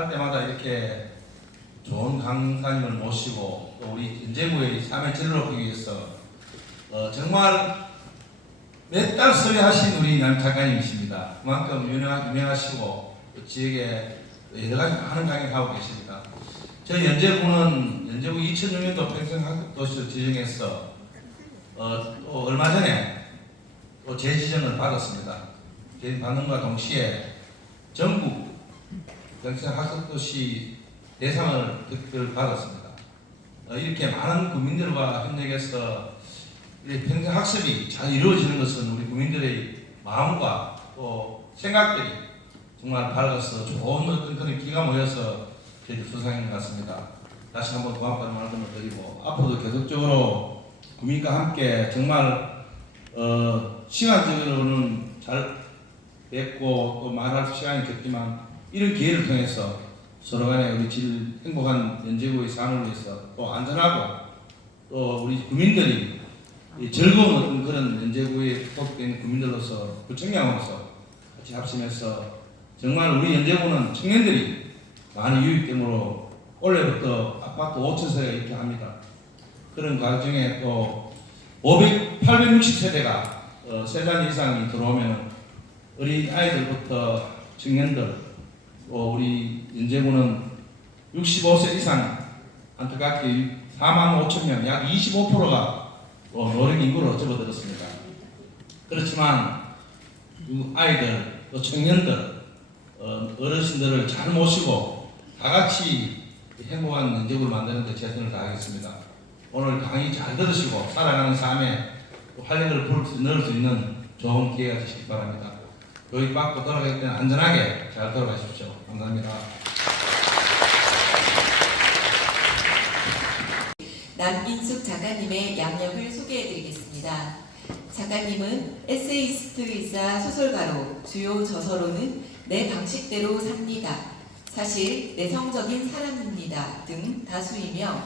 할 때마다 이렇게 좋은 강사님을 모시고 또 우리 연제구의 삶의 질을 높이기 위해서 정말 몇 달 섭외하신 우리 남 작가님이십니다. 그만큼 유명하시고 또 지역에 여러 가지 많은 강의를 하고 계십니다. 저희 연제구 2006년도 평생학습도시를 지정해서 또 얼마 전에 또 재지정을 받았습니다. 받는과 동시에 전국 평생학습도시 대상을 받았습니다. 이렇게 많은 국민들과 협력해서 평생학습이 잘 이루어지는 것은 우리 국민들의 마음과 또 생각들이 정말 밝아서 좋은 어떤 그런 기가 모여서 저희들 수상인 것 같습니다. 다시 한번 고맙다는 말씀을 드리고 앞으로도 계속적으로 국민과 함께 정말 시간적으로는 잘 뵙고 또 말할 시간이 적지만 이런 기회를 통해서 서로 간에 우리 행복한 연제구의 삶을 위해서 또 안전하고 또 우리 국민들이 즐거운 어떤 그런 연제구에 속된 국민들로서 구청장으로서 같이 합심해서 정말 우리 연제구는 청년들이 많이 유입되므로 올해부터 아파트 5,000세가 이렇게 합니다. 그런 과정에 또 860세대가 3단 이상이 들어오면 어린 아이들부터 청년들 또 우리 연제구는 65세 이상 안타깝게 45,000명 약 25%가 노령 인구로 접어들었습니다. 그렇지만 아이들 또 청년들 어르신들을 잘 모시고 다 같이 행복한 연제구를 만드는 데 최선을 다하겠습니다. 오늘 강의 잘 들으시고 살아가는 삶에 활력을 넣을 수 있는 좋은 기회가 되시기 바랍니다. 교육 받고 돌아갈 때는 안전하게 잘 돌아가십시오. 감사합니다. 남인숙 작가님의 양력을 소개해드리겠습니다. 작가님은 에세이스트이자 소설가로 주요 저서로는 내 방식대로 삽니다, 사실 내성적인 사람입니다 등 다수이며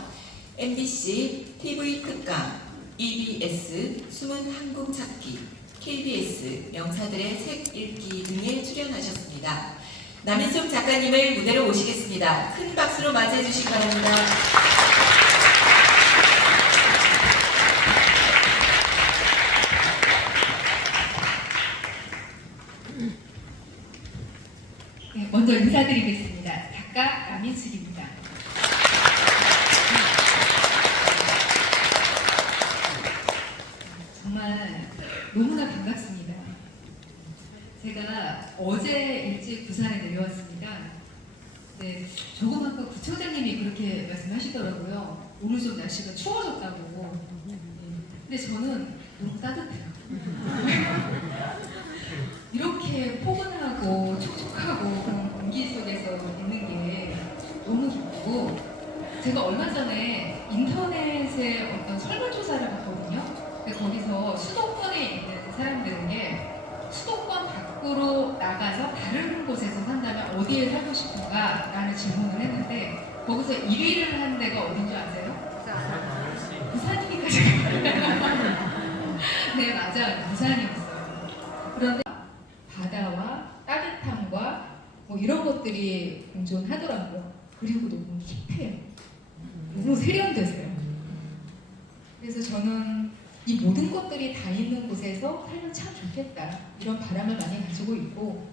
MBC TV 특강, EBS 숨은 한국 찾기, KBS 명사들의 책 읽기 등에 출연하셨습니다. 남인숙 작가님을 무대로 모시겠습니다. 큰 박수로 맞이해 주시기 바랍니다. 네, 먼저 인사드리겠습니다. 작가 남인숙입니다. 정말 너무나 반갑습니다. 제가 어제 일찍 부산에 내려왔습니다. 네, 조금 아까 구청장님이 그렇게 말씀하시더라고요. 오늘 좀 날씨가 추워졌다고. 근데 저는 너무 따뜻해요. 이렇게 포근하고 촉촉하고 그런 공기 속에서 있는 게 너무 기쁘고, 제가 얼마 전에 인터넷에 어떤 설문조사를 봤거든요. 근데 거기서 수도권에 있는 사람들에게 수도권 밖으로 나가서 다른 곳에서 산다면 어디에 살고 싶은가? 라는 질문을 했는데 거기서 1위를 한 데가 어딘 줄 아세요? 부산이니까 제가 네, 맞아요. 부산이었어요. 그런데 바다와 따뜻함과 뭐 이런 것들이 공존하더라고요. 그리고 너무 힙해요. 너무 세련되세요. 그래서 저는 이 모든 것들이 다 있는 곳에서 살면 참 좋겠다, 이런 바람을 많이 가지고 있고,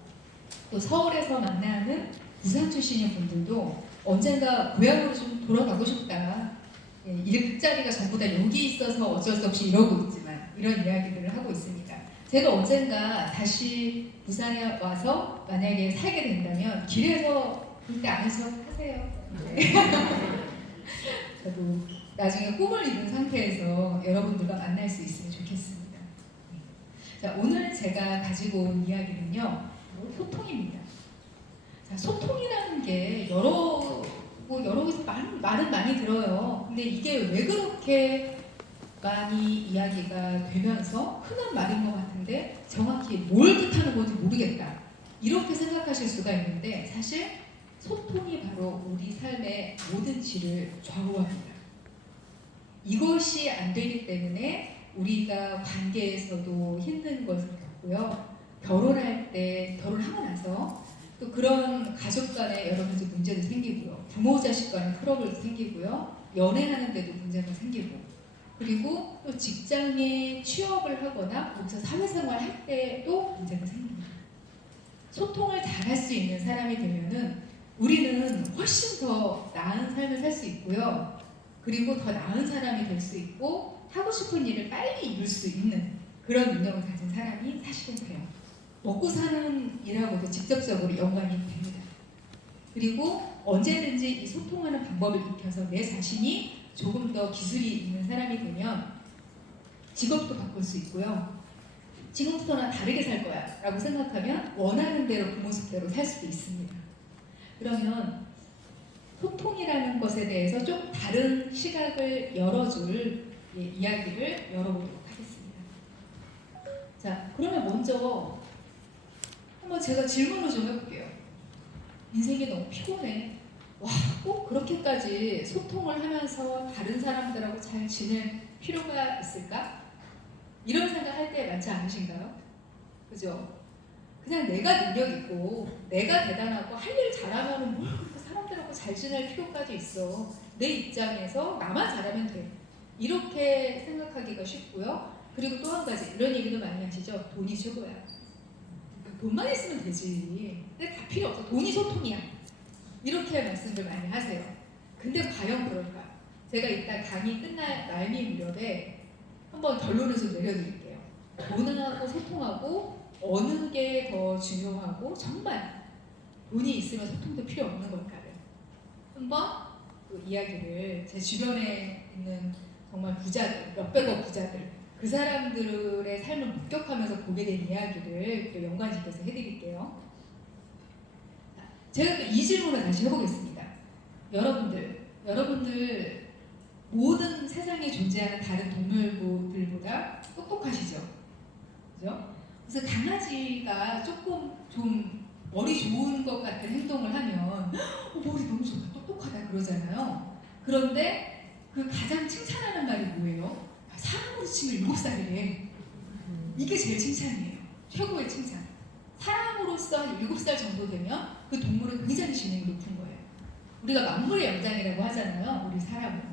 또 서울에서 만나는 부산 출신의 분들도 언젠가 고향으로 좀 돌아가고 싶다, 일자리가 전부 다 여기 있어서 어쩔 수 없이 이러고 있지만 이런 이야기들을 하고 있습니다. 제가 언젠가 다시 부산에 와서 만약에 살게 된다면 길에서 그때 안에서 하세요. 네. 저도 나중에 꿈을 이룬 상태에서 여러분들과 만날 수 있으면 좋겠습니다. 자, 오늘 제가 가지고 온 이야기는요, 소통입니다. 자, 소통이라는 게 여러 곳에서 말은 많이 들어요. 근데 이게 왜 그렇게 많이 이야기가 되면서 흔한 말인 것 같은데 정확히 뭘 뜻하는 건지 모르겠다, 이렇게 생각하실 수가 있는데, 사실 소통이 바로 우리 삶의 모든 질을 좌우합니다. 이것이 안 되기 때문에 우리가 관계에서도 힘든 것을 겪고요. 결혼하고 나서 또 그런 가족 간에 여러 가지 문제도 생기고요. 부모 자식 간에 트러블도 생기고요. 연애하는 데도 문제가 생기고, 그리고 또 직장에 취업을 하거나 거기서 사회생활 할 때도 문제가 생깁니다. 소통을 잘할 수 있는 사람이 되면은 우리는 훨씬 더 나은 삶을 살 수 있고요. 그리고 더 나은 사람이 될 수 있고 하고 싶은 일을 빨리 이룰 수 있는 그런 능력을 가진 사람이 사실은 돼요. 먹고 사는 일하고도 직접적으로 연관이 됩니다. 그리고 언제든지 이 소통하는 방법을 익혀서 내 자신이 조금 더 기술이 있는 사람이 되면 직업도 바꿀 수 있고요. 지금부터는 다르게 살 거야 라고 생각하면 원하는 대로 그 모습대로 살 수도 있습니다. 그러면 소통이라는 것에 대해서 좀 다른 시각을 열어줄 이야기를 열어보도록 하겠습니다. 자, 그러면 먼저 한번 제가 질문을 좀 해볼게요. 인생이 너무 피곤해. 와, 꼭 그렇게까지 소통을 하면서 다른 사람들하고 잘 지낼 필요가 있을까? 이런 생각할 때 많지 않으신가요? 그죠? 그냥 내가 능력 있고 내가 대단하고 할 일 잘하면 뭘 그렇게 사람들하고 잘 지낼 필요까지 있어. 내 입장에서 나만 잘하면 돼. 이렇게 생각하기가 쉽고요. 그리고 또 한 가지 이런 얘기도 많이 하시죠. 돈이 최고야. 돈만 있으면 되지. 근데 다 필요 없어. 돈이 소통이야. 이렇게 말씀들 많이 하세요. 근데 과연 그럴까? 제가 이따 강의 끝날 말미 무렵에 한번 결론을 좀 내려드릴게요. 돈하고 소통하고 어느 게 더 중요하고 정말 돈이 있으면 소통도 필요 없는 걸까를 한번 그 이야기를 제 주변에 있는 정말 부자들, 몇백억 부자들 그 사람들의 삶을 목격하면서 보게 된 이야기를 또 연관시켜서 해드릴게요. 제가 또 이 질문을 다시 해보겠습니다. 여러분들 모든 세상에 존재하는 다른 동물들보다 똑똑하시죠? 그죠? 그래서 강아지가 조금 좀 머리 좋은 것 같은 행동을 하면 머리 너무 좋다, 똑똑하다 그러잖아요. 그런데 그 가장 칭찬하는 말이 뭐예요? 사람으로 치면 7살이래. 이게 제일 칭찬이에요. 최고의 칭찬. 사람으로서 한 7살 정도 되면 그 동물은 굉장히 지능이 높은 거예요. 우리가 만물의 영장이라고 하잖아요. 우리 사람은.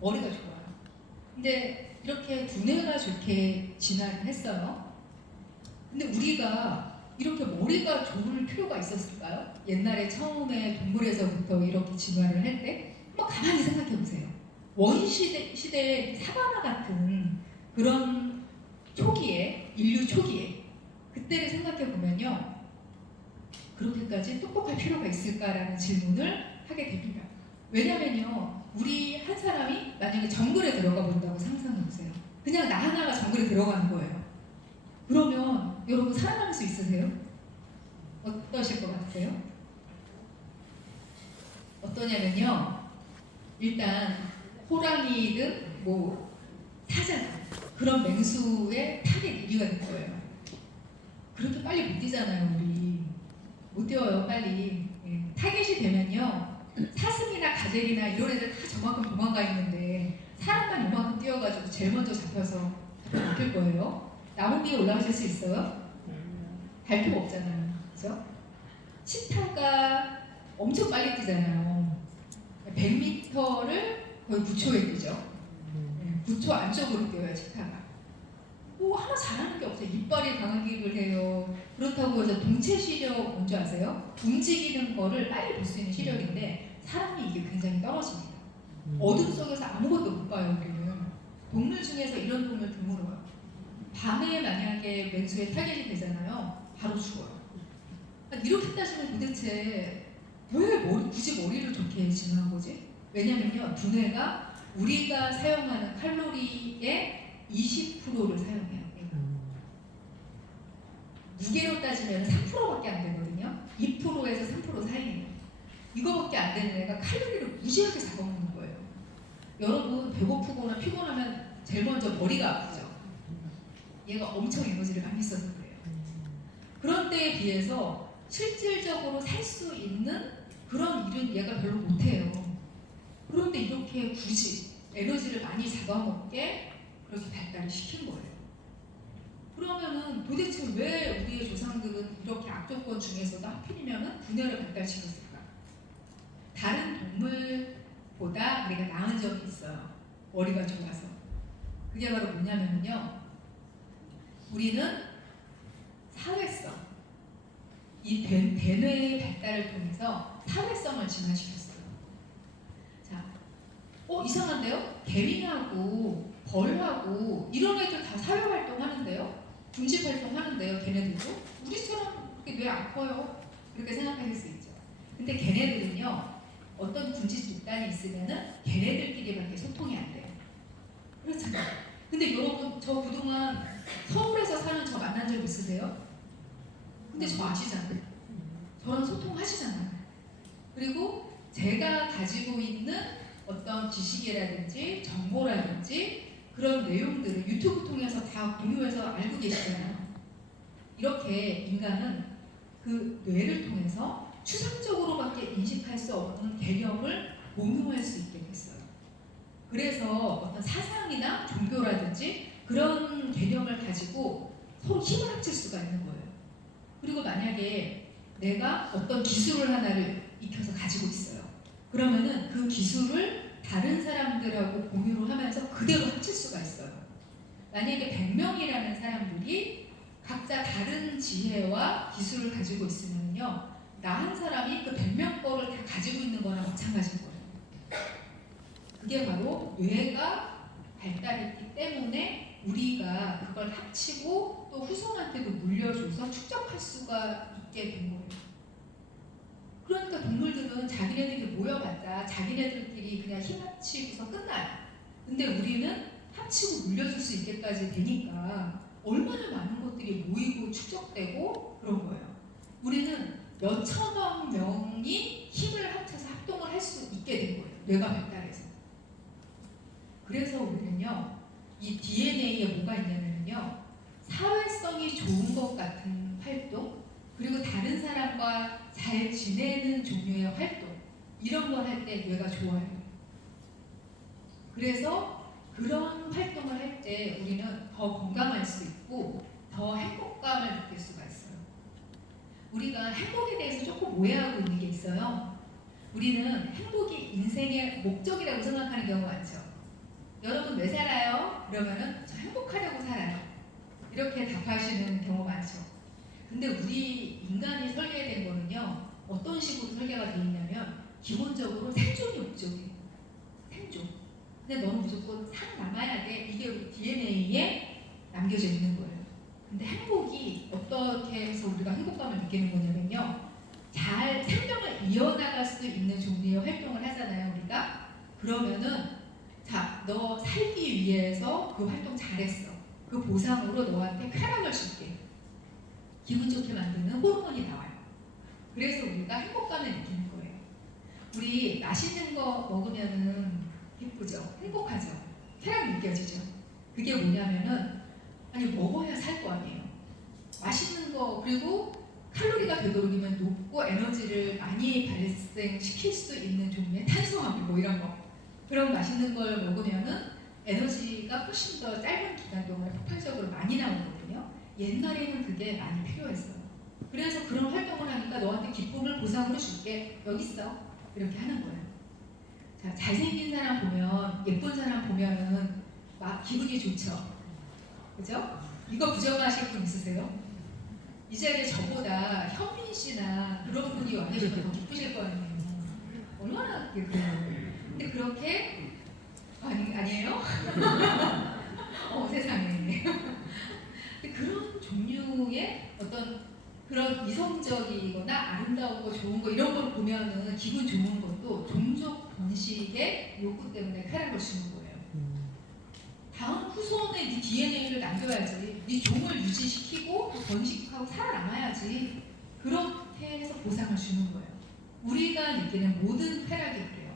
머리가 좋아요. 근데 이렇게 두뇌가 좋게 진화를 했어요. 근데 우리가 이렇게 머리가 좋을 필요가 있었을까요? 옛날에 처음에 동물에서부터 이렇게 진화를 할 때 한번 가만히 생각해 보세요. 원시대의 사바나 같은 그런 초기에, 인류 초기에 그때를 생각해 보면요. 그렇게까지 똑똑할 필요가 있을까라는 질문을 하게 됩니다. 왜냐면요. 우리 한 사람이 만약에 정글에 들어가 본다고 상상해 보세요. 그냥 나 하나가 정글에 들어가는 거예요. 그러면 여러분 살아남을 수 있으세요? 어떠실 것 같으세요? 어떠냐면요. 일단 호랑이든 뭐 사자든 그런 맹수의 타겟 1위가 될 거예요. 그렇게 빨리 못 뛰잖아요. 우리 못 뛰어요 빨리. 예. 타겟이 되면요. 사슴이나 가젤이나 이런 애들 다 저만큼 도망가 있는데 사람만 이만큼 뛰어가지고 제일 먼저 잡혀서 잡힐 거예요. 나무 위에 올라가실 수 있어요? 갈 필요 없잖아요. 그죠? 치타가 엄청 빨리 뛰잖아요. 100m를 거의 9초에 뛰죠. 9초 안쪽으로 뛰어요, 치타가. 뭐 하나 잘하는 게 없어요. 이빨이 강하기를 해요. 그렇다고 해서 동체 시력 뭔지 아세요? 움직이는 거를 빨리 볼 수 있는 시력인데 사람이 이게 굉장히 떨어집니다. 어둠 속에서 아무것도 못 봐요, 우리는. 동물 중에서 이런 동물 드물어요. 밤에 만약에 맹수의 타겟이 되잖아요. 바로 죽어요. 이렇게 따지면 도대체 왜 굳이 머리를 좋게 진화한 거지? 왜냐면요. 두뇌가 우리가 사용하는 칼로리의 20%를 사용해요. 무게로 따지면 3%밖에 안 되거든요. 2%에서 3% 사이에요. 이거밖에 안 되는 애가 칼로리를 무지하게 잡아먹는 거예요. 여러분 배고프거나 피곤하면 제일 먼저 머리가 아프죠. 얘가 엄청 에너지를 많이 써서 그래요. 그런 때에 비해서 실질적으로 살 수 있는 그런 일은 얘가 별로 못해요. 그런데 이렇게 굳이 에너지를 많이 잡아먹게 그렇게 발달을 시킨 거예요. 그러면은 도대체 왜 우리의 조상들은 이렇게 악조건 중에서도 하필이면은 분열을 발달시켰을까? 다른 동물보다 우리가 나은 점이 있어요. 머리가 좋아서. 그게 바로 뭐냐면요. 우리는 사회성, 이 대뇌의 발달을 통해서 사회성을 진화시켰어요. 자, 이상한데요? 개미하고 벌하고 이런 애들 다 사회활동 하는데요? 군집활동 하는데요, 걔네들도? 우리처럼 그렇게 뇌 안 커요. 그렇게 생각하실 수 있죠. 근데 걔네들은요, 어떤 군집 집단이 있으면은 걔네들끼리밖에 소통이 안 돼요. 그렇잖아요. 근데 여러분, 저 그동안 서울에서 사는 저 만난 적 있으세요? 근데 저 아시잖아요. 저랑 소통하시잖아요. 그리고 제가 가지고 있는 어떤 지식이라든지 정보라든지 그런 내용들을 유튜브 통해서 다 공유해서 알고 계시잖아요. 이렇게 인간은 그 뇌를 통해서 추상적으로밖에 인식할 수 없는 개념을 공유할 수 있게 됐어요. 그래서 어떤 사상이나 종교라든지 그런 개념을 가지고 서로 힘을 합칠 수가 있는 거예요. 그리고 만약에 내가 어떤 기술을 하나를 익혀서 가지고 있어요. 그러면은 그 기술을 다른 사람들하고 공유를 하면서 그대로 합칠 수가 있어요. 만약에 100명이라는 사람들이 각자 다른 지혜와 기술을 가지고 있으면요. 나 한 사람이 그 100명 거를 다 가지고 있는 거랑 마찬가지인 거예요. 그게 바로 뇌가 발달했기 때문에 우리가 그걸 합치고 또 후손한테도 물려줘서 축적할 수가 있게 된 거예요. 그러니까 동물들은 자기네들이 모여봤자 자기네들끼리 그냥 힘 합치고서 끝나요. 근데 우리는 합치고 물려줄 수 있게까지 되니까 얼마나 많은 것들이 모이고 축적되고 그런 거예요. 우리는 몇천억 명이 힘을 합쳐서 합동을 할 수 있게 된 거예요. 뇌가 발달해서. 그래서 우리는요, 이 DNA에 뭐가 있냐면요, 사회성이 좋은 것 같은 활동, 그리고 다른 사람과 잘 지내는 종류의 활동, 이런 걸 할 때 뇌가 좋아요. 그래서 그런 활동을 할 때 우리는 더 건강할 수 있고 더 행복감을 느낄 수가 있어요. 우리가 행복에 대해서 조금 오해하고 있는 게 있어요. 우리는 행복이 인생의 목적이라고 생각하는 경우가 많죠. 여러분 왜 살아요? 그러면은 저 행복하려고 살아요. 이렇게 답하시는 경우가 많죠. 근데 우리 인간이 설계된 거는요, 어떤 식으로 설계가 되어 있냐면 기본적으로 생존이 목적이에요. 생존. 근데 너는 무조건 살아남아야 돼. 이게 우리 DNA에 남겨져 있는 거예요. 근데 행복이 어떻게 해서 우리가 행복감을 느끼는 거냐면요, 잘 생명을 이어나갈 수 있는 종류의 활동을 하잖아요, 우리가. 그러면은 자, 너 살기 위해서 그 활동 잘했어. 그 보상으로 너한테 쾌락을 줄게. 기분 좋게 만드는 호르몬이 나와요. 그래서 우리가 행복감을 느끼는 거예요. 우리 맛있는 거 먹으면은 기쁘죠? 행복하죠? 쾌락 느껴지죠? 그게 뭐냐면은, 아니, 먹어야 살 거 아니에요. 맛있는 거, 그리고 칼로리가 되도록이면 높고 에너지를 많이 발생시킬 수 있는 종류의 탄수화물, 뭐 이런 거. 그런 맛있는 걸 먹으면은 에너지가 훨씬 더 짧은 기간 동안 폭발적으로 많이 나오거든요. 옛날에는 그게 많이 필요했어요. 그래서 그런 활동을 하니까 너한테 기쁨을 보상으로 줄게. 여기 있어. 이렇게 하는 거예요. 자, 잘생긴 사람 보면, 예쁜 사람 보면은 막 기분이 좋죠. 그죠? 이거 부정하실 분 있으세요? 이 자리에 저보다 현민 씨나 그런 분이 와 계시면 더 기쁘실 거 아니에요. 얼마나 그래요. 근데 그렇게 아니에요? 세상에. 그런 종류의 어떤 그런 이성적이거나 아름다운 거, 좋은 거 이런 걸 보면은 기분 좋은 것도 종족 번식의 욕구 때문에 쾌락을 주는 거예요. 다음 후손에 네 DNA를 남겨야지. 네 종을 유지시키고 번식하고 살아남아야지. 그렇게 해서 보상을 주는 거예요. 우리가 느끼는 모든 쾌락이 그래요.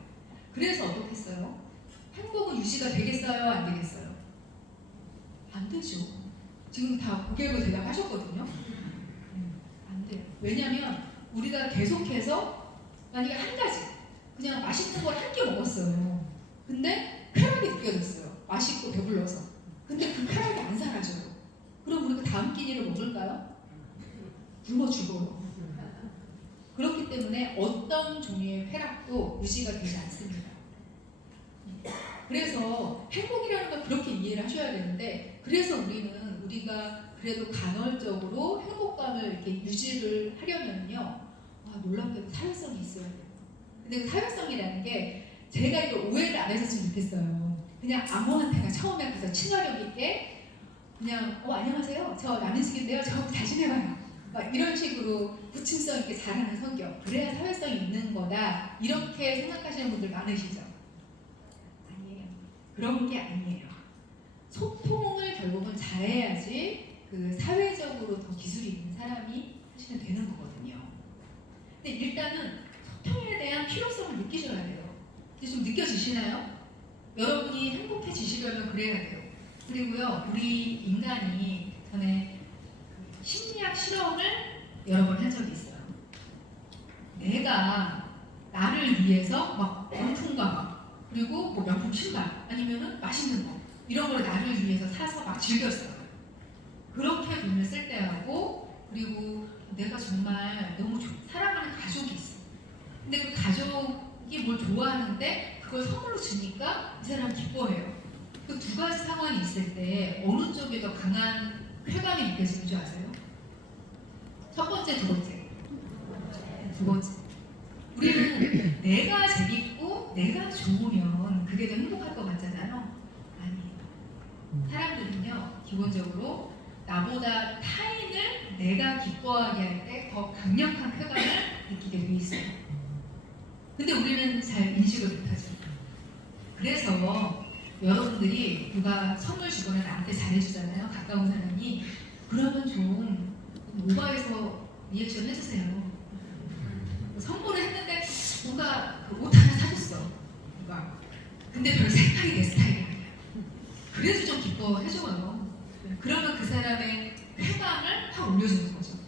그래서 어떻게 했어요? 행복은 유지가 되겠어요? 안 되겠어요? 안 되죠. 지금 다 고개로 대답하셨거든요. 안 돼요. 왜냐면 우리가 계속해서 만약에 한 가지 그냥 맛있는 걸 한 개 먹었어요. 근데 쾌락이 느껴졌어요. 맛있고 배불러서. 근데 그 쾌락이 안 사라져요. 그럼 우리가 다음 먹을까요? 굶어 죽어요. 그렇기 때문에 어떤 종류의 쾌락도 유지가 되지 않습니다. 그래서 행복이라는 걸 그렇게 이해를 하셔야 되는데, 그래서 우리가 그래도 간헐적으로 행복감을 이렇게 유지를 하려면요, 놀랍게도 사회성이 있어야 돼요. 근데 그 사회성이라는 게 제가 이거 오해를 안 했었으면 좋겠어요. 그냥 아무한테나 처음에 가서 친화력 있게 그냥 안녕하세요, 저 남인숙인데요, 저 잘 지내봐요, 막 이런 식으로 부침성 있게 잘하는 성격, 그래야 사회성이 있는 거다, 이렇게 생각하시는 분들 많으시죠? 아니에요. 그런 게 아니에요. 소통을 결국은 잘해야지 그 사회적으로 더 기술이 있는 사람이 사실은 되는 거거든요. 근데 일단은 소통에 대한 필요성을 느끼셔야 돼요. 이제 좀 느껴지시나요? 여러분이 행복해지시려면 그래야 돼요. 그리고요, 우리 인간이 전에 심리학 실험을 여러 번 한 적이 있어요. 내가 나를 위해서 막 명품 가방, 그리고 뭐 명품 신발, 아니면은 맛있는 거, 이런 걸 나를 위해서 사서 막 즐겼어요. 그렇게 돈을 쓸 때하고, 그리고 내가 정말 너무 사랑하는 가족이 있어. 근데 그 가족이 뭘 좋아하는데 그걸 선물로 주니까 이 사람은 기뻐해요. 그 두 가지 상황이 있을 때 어느 쪽이 더 강한 쾌감이 느껴지는 줄 아세요? 첫 번째, 두 번째. 두 번째. 우리는 내가 재밌고 내가 좋으면 그게 더 행복할 것 같잖아요. 아니에요. 사람들은요, 기본적으로 나보다 타인을 내가 기뻐하게 할 때 더 강력한 쾌감을 느끼게 돼 있어요. 근데 우리는 잘 인식을 못하죠. 그래서 여러분들이 누가 선물 주거나 나한테 잘해주잖아요, 가까운 사람이. 그러면 좀 오바해서 리액션 해주세요. 선물을 했는데 뭔가 옷 하나 사줬어, 누가. 근데 별 생각이 내 스타일이 아니야. 그래도 좀 기뻐해줘요. 그러면 그 사람의 쾌감을 확 올려주는 거죠.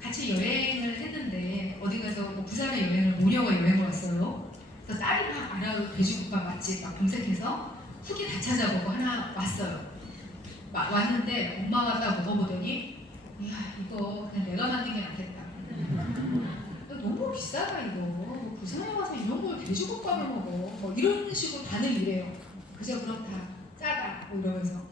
같이 여행을 했는데 어디 가서 뭐 부산에 여행을, 모녀가 여행을 왔어요. 그래서 딸이 막 알아요. 돼지국밥 맛집 막 검색해서 후기 다 찾아보고 하나 왔어요. 왔는데 엄마가 딱 먹어보더니, 이야, 이거 그냥 내가 만든 게 낫겠다. 너무 비싸다 이거. 뭐 부산에 와서 이런 걸 돼지국밥을 먹어. 뭐 이런 식으로 반응이 이래요. 그저 그렇다, 짜다, 뭐 이러면서.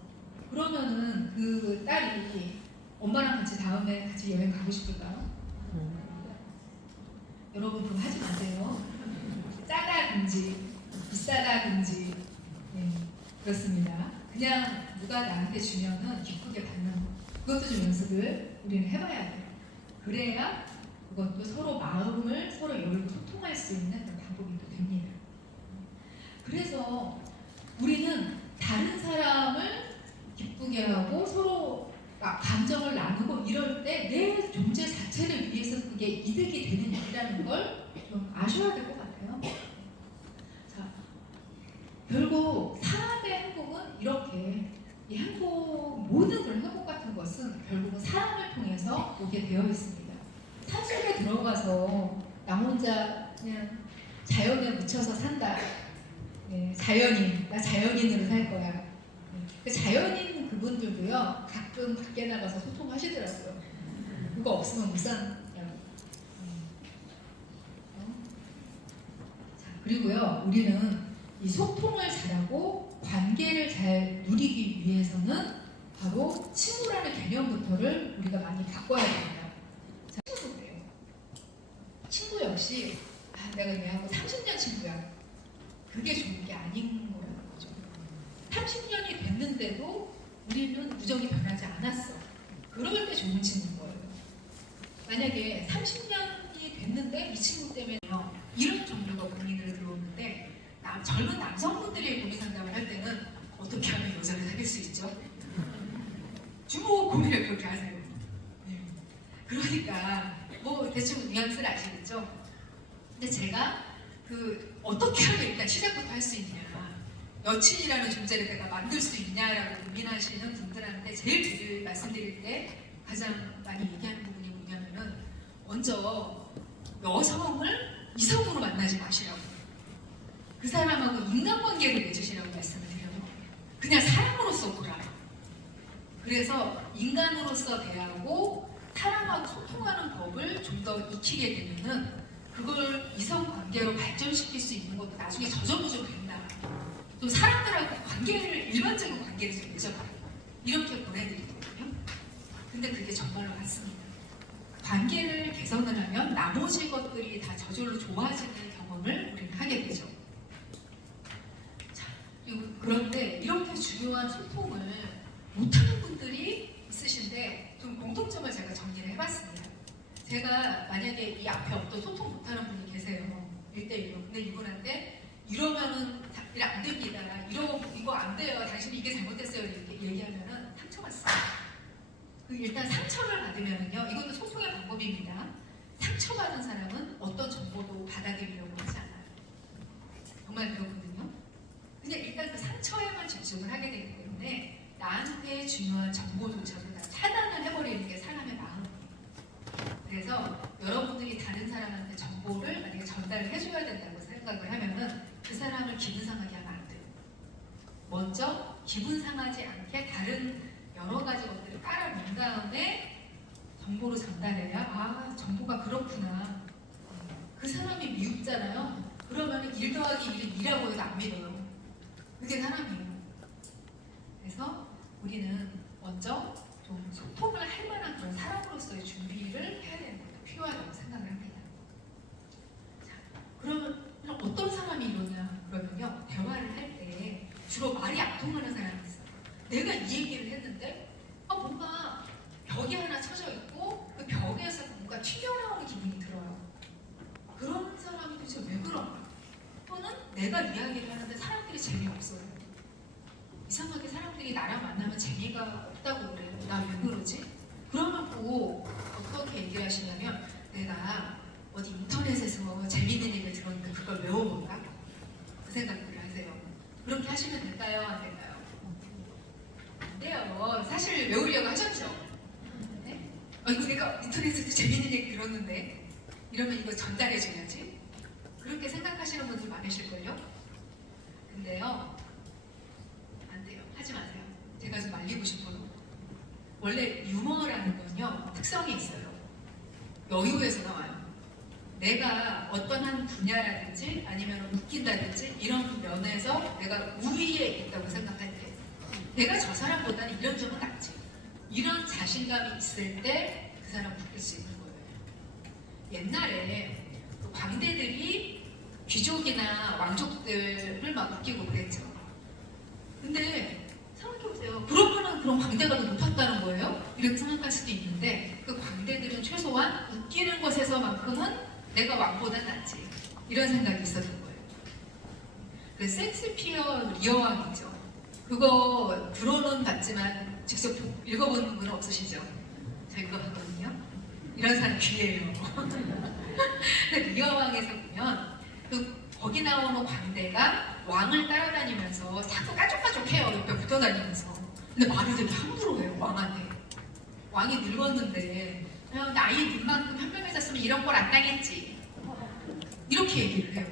그러면은 그 딸이 엄마랑 같이 다음에 같이 여행 가고 싶을까요? 여러분 그거 하지 마세요. 짜다 금지, 비싸다 금지. 네, 그렇습니다. 그냥 누가 나한테 주면은 기쁘게 받는 거, 그것도 좀 연습을 우리는 해봐야 돼요. 그래야 그것도 서로 마음을 서로 열고 소통할 수 있는 그런 방법이 또 됩니다. 그래서 우리는 다른 사람을 기쁘게 하고 서로 감정을 나누고 이럴 때 내 존재 자체를 위해서 그게 이득이 되는 일이라는 걸 좀 아셔야 될 것 같아요. 자, 결국 사람의 행복은 이렇게, 이 행복, 모든 그런 행복 같은 것은 결국은 사람을 통해서 오게 되어 있습니다. 산속에 들어가서 나 혼자 그냥 자연에 묻혀서 산다. 네, 자연인, 나 자연인으로 살 거야. 네, 그 자연인 그분들도요, 가끔 밖에 나가서 소통하시더라고요. 그거 없으면 못 산다고. 자, 그리고요, 우리는 이 소통을 잘하고 관계를 잘 누리기 위해서는 바로 친구라는 개념부터를 우리가 많이 바꿔야 됩니다. 자, 친구예요. 친구 역시 내가 얘하고 30년 친구야. 그게 좋은 게 아닌 거라는 거죠. 30년이 됐는데도 우리는 우정이 변하지 않았어. 그럴 때 좋은 친구인 거예요. 만약에 30년이 됐는데 이 친구 때문에요, 이런 종류가 고민을 들어오는데, 젊은 남성분들이 고민 상담을 할 때는 어떻게 하면 여자를 사귈 수 있죠? 주로 고민을 그렇게 하세요. 네. 그러니까 뭐 대충 뉘앙스를 아시겠죠? 근데 제가 어떻게 하면 일단 시작부터 할 수 있냐, 여친이라는 존재를 내가 만들 수 있냐라고 고민하시는 분들한테 제일 말씀드릴 때 가장 많이 얘기하는 부분이 뭐냐면은, 먼저 여성을 이성으로 만나지 마시라고, 그 사람하고 인간관계를 맺으시라고 말씀을 드려요. 그냥 사람으로서 보라. 그래서 인간으로서 대하고 사람하고 소통하는 법을 좀 더 익히게 되면은 그걸 이성 관계로 발전시킬 수 있는 것도 나중에 저절로 된다. 또 사람들하고 관계를 일반적인 관계를 좀 맺어봐요. 이렇게 보내드리거든요. 근데 그게 정말로 맞습니다. 관계를 개선을 하면 나머지 것들이 다 저절로 좋아지는 경험을 우리는 하게 되죠. 자, 그런데 이렇게 중요한 소통을 못하는 분들이 있으신데 좀 공통점을 제가 정리를 해봤습니다. 제가 만약에 이 앞에 어떤 소통 못하는 분이 계세요. 1대1로. 근데 이분한테 이러면은 일 안 됩니다. 이거 안 돼요. 당신이 이게 잘못됐어요. 이렇게 얘기하면은 상처받습니다. 일단 상처를 받으면은요. 이것도 소통의 방법입니다. 상처받은 사람은 어떤 정보도 받아들이려고 하지 않아요. 정말 그렇거든요. 그냥 일단 그 상처에만 집중을 하게 되기 때문에 나한테 중요한 정보조차도 다 차단을 해버리는 게 사람의 마음이에요. 그래서 여러분들이 다른 사람한테 정보를 만약에 전달을 해줘야 된다고 생각을 하면은 그 사람을 기분 상하게 하면 안 돼요. 먼저 기분 상하지 않게 다른 여러 가지 것들을 깔아놓은 다음에 정보를 전달해야 아 정보가 그렇구나. 그 사람이 미흡잖아요. 그러면 1 더하기 1이라고 해도 안 믿어요. 그게 사람이에요. 그래서 우리는 먼저 좀 소통을 할 만한 그런 사람으로서의 준비를 해야 되는 것도 필요하다고 생각을 합니다. 자, 그러면 어떤 사람이 이러냐 그러면요. 대화를 할 때 주로 말이 안 통하는 사람이 있어요. 내가 이 얘기를 했는데 뭔가 벽이 하나 쳐져 있고 그 벽에서 뭔가 튀어나오는 기분이 들어요. 그런 사람이 도대체 왜 그런가? 또는 내가 이야기를 하는데 사람들이 재미없어요. 이상하게 사람들이 나랑 만나면 재미가 없다고 그래요. 나 왜 그러지? 그러면 꼭 어떻게 얘기를 하시냐면 내가 어디 인터넷에서 재미있는 얘기를 들었는데 그걸 외워볼까? 그 생각들을 하세요. 그렇게 하시면 될까요? 안 될까요? 안 돼요. 사실 외우려고 하셨죠? 네? 이거 내가 인터넷에서 재미있는 얘기 들었는데 이러면 이거 전달해줘야지. 그렇게 생각하시는 분들 많으실걸요? 근데요. 안 돼요. 하지 마세요. 제가 좀 말리고 싶어요. 원래 유머라는 건요. 특성이 있어요. 여유에서 나와요. 내가 어떤 한 분야라든지 아니면 웃긴다든지 이런 면에서 내가 우위에 있다고 생각할 때 내가 저 사람보다는 이런 점은 낫지. 이런 자신감이 있을 때 그 사람 웃길 수 있는 거예요. 옛날에 그 광대들이 귀족이나 왕족들을 막 웃기고 그랬죠. 근데 생각해보세요. 그러면은 그런 광대가 더 높았다는 거예요? 이렇게 생각할 수도 있는데 그 광대들은 최소한 웃기는 것에서만큼은 내가 왕보다 낫지. 이런 생각이 있었던 거예요. 그 섹스피어 리어왕이죠. 그거 들어는 봤지만 직접 읽어본 분은 없으시죠? 저 읽어봤거든요. 이런 사람 귀해요. 리어왕에서 보면 거기 나오는 광대가 왕을 따라다니면서 자꾸 까족까족해요. 옆에 붙어다니면서. 근데 말을 되게 함부로 해요. 왕한테. 왕이 늙었는데 나이 늙만큼 현명해졌으면 이런 걸 안 당했지. 이렇게 얘기를 해요.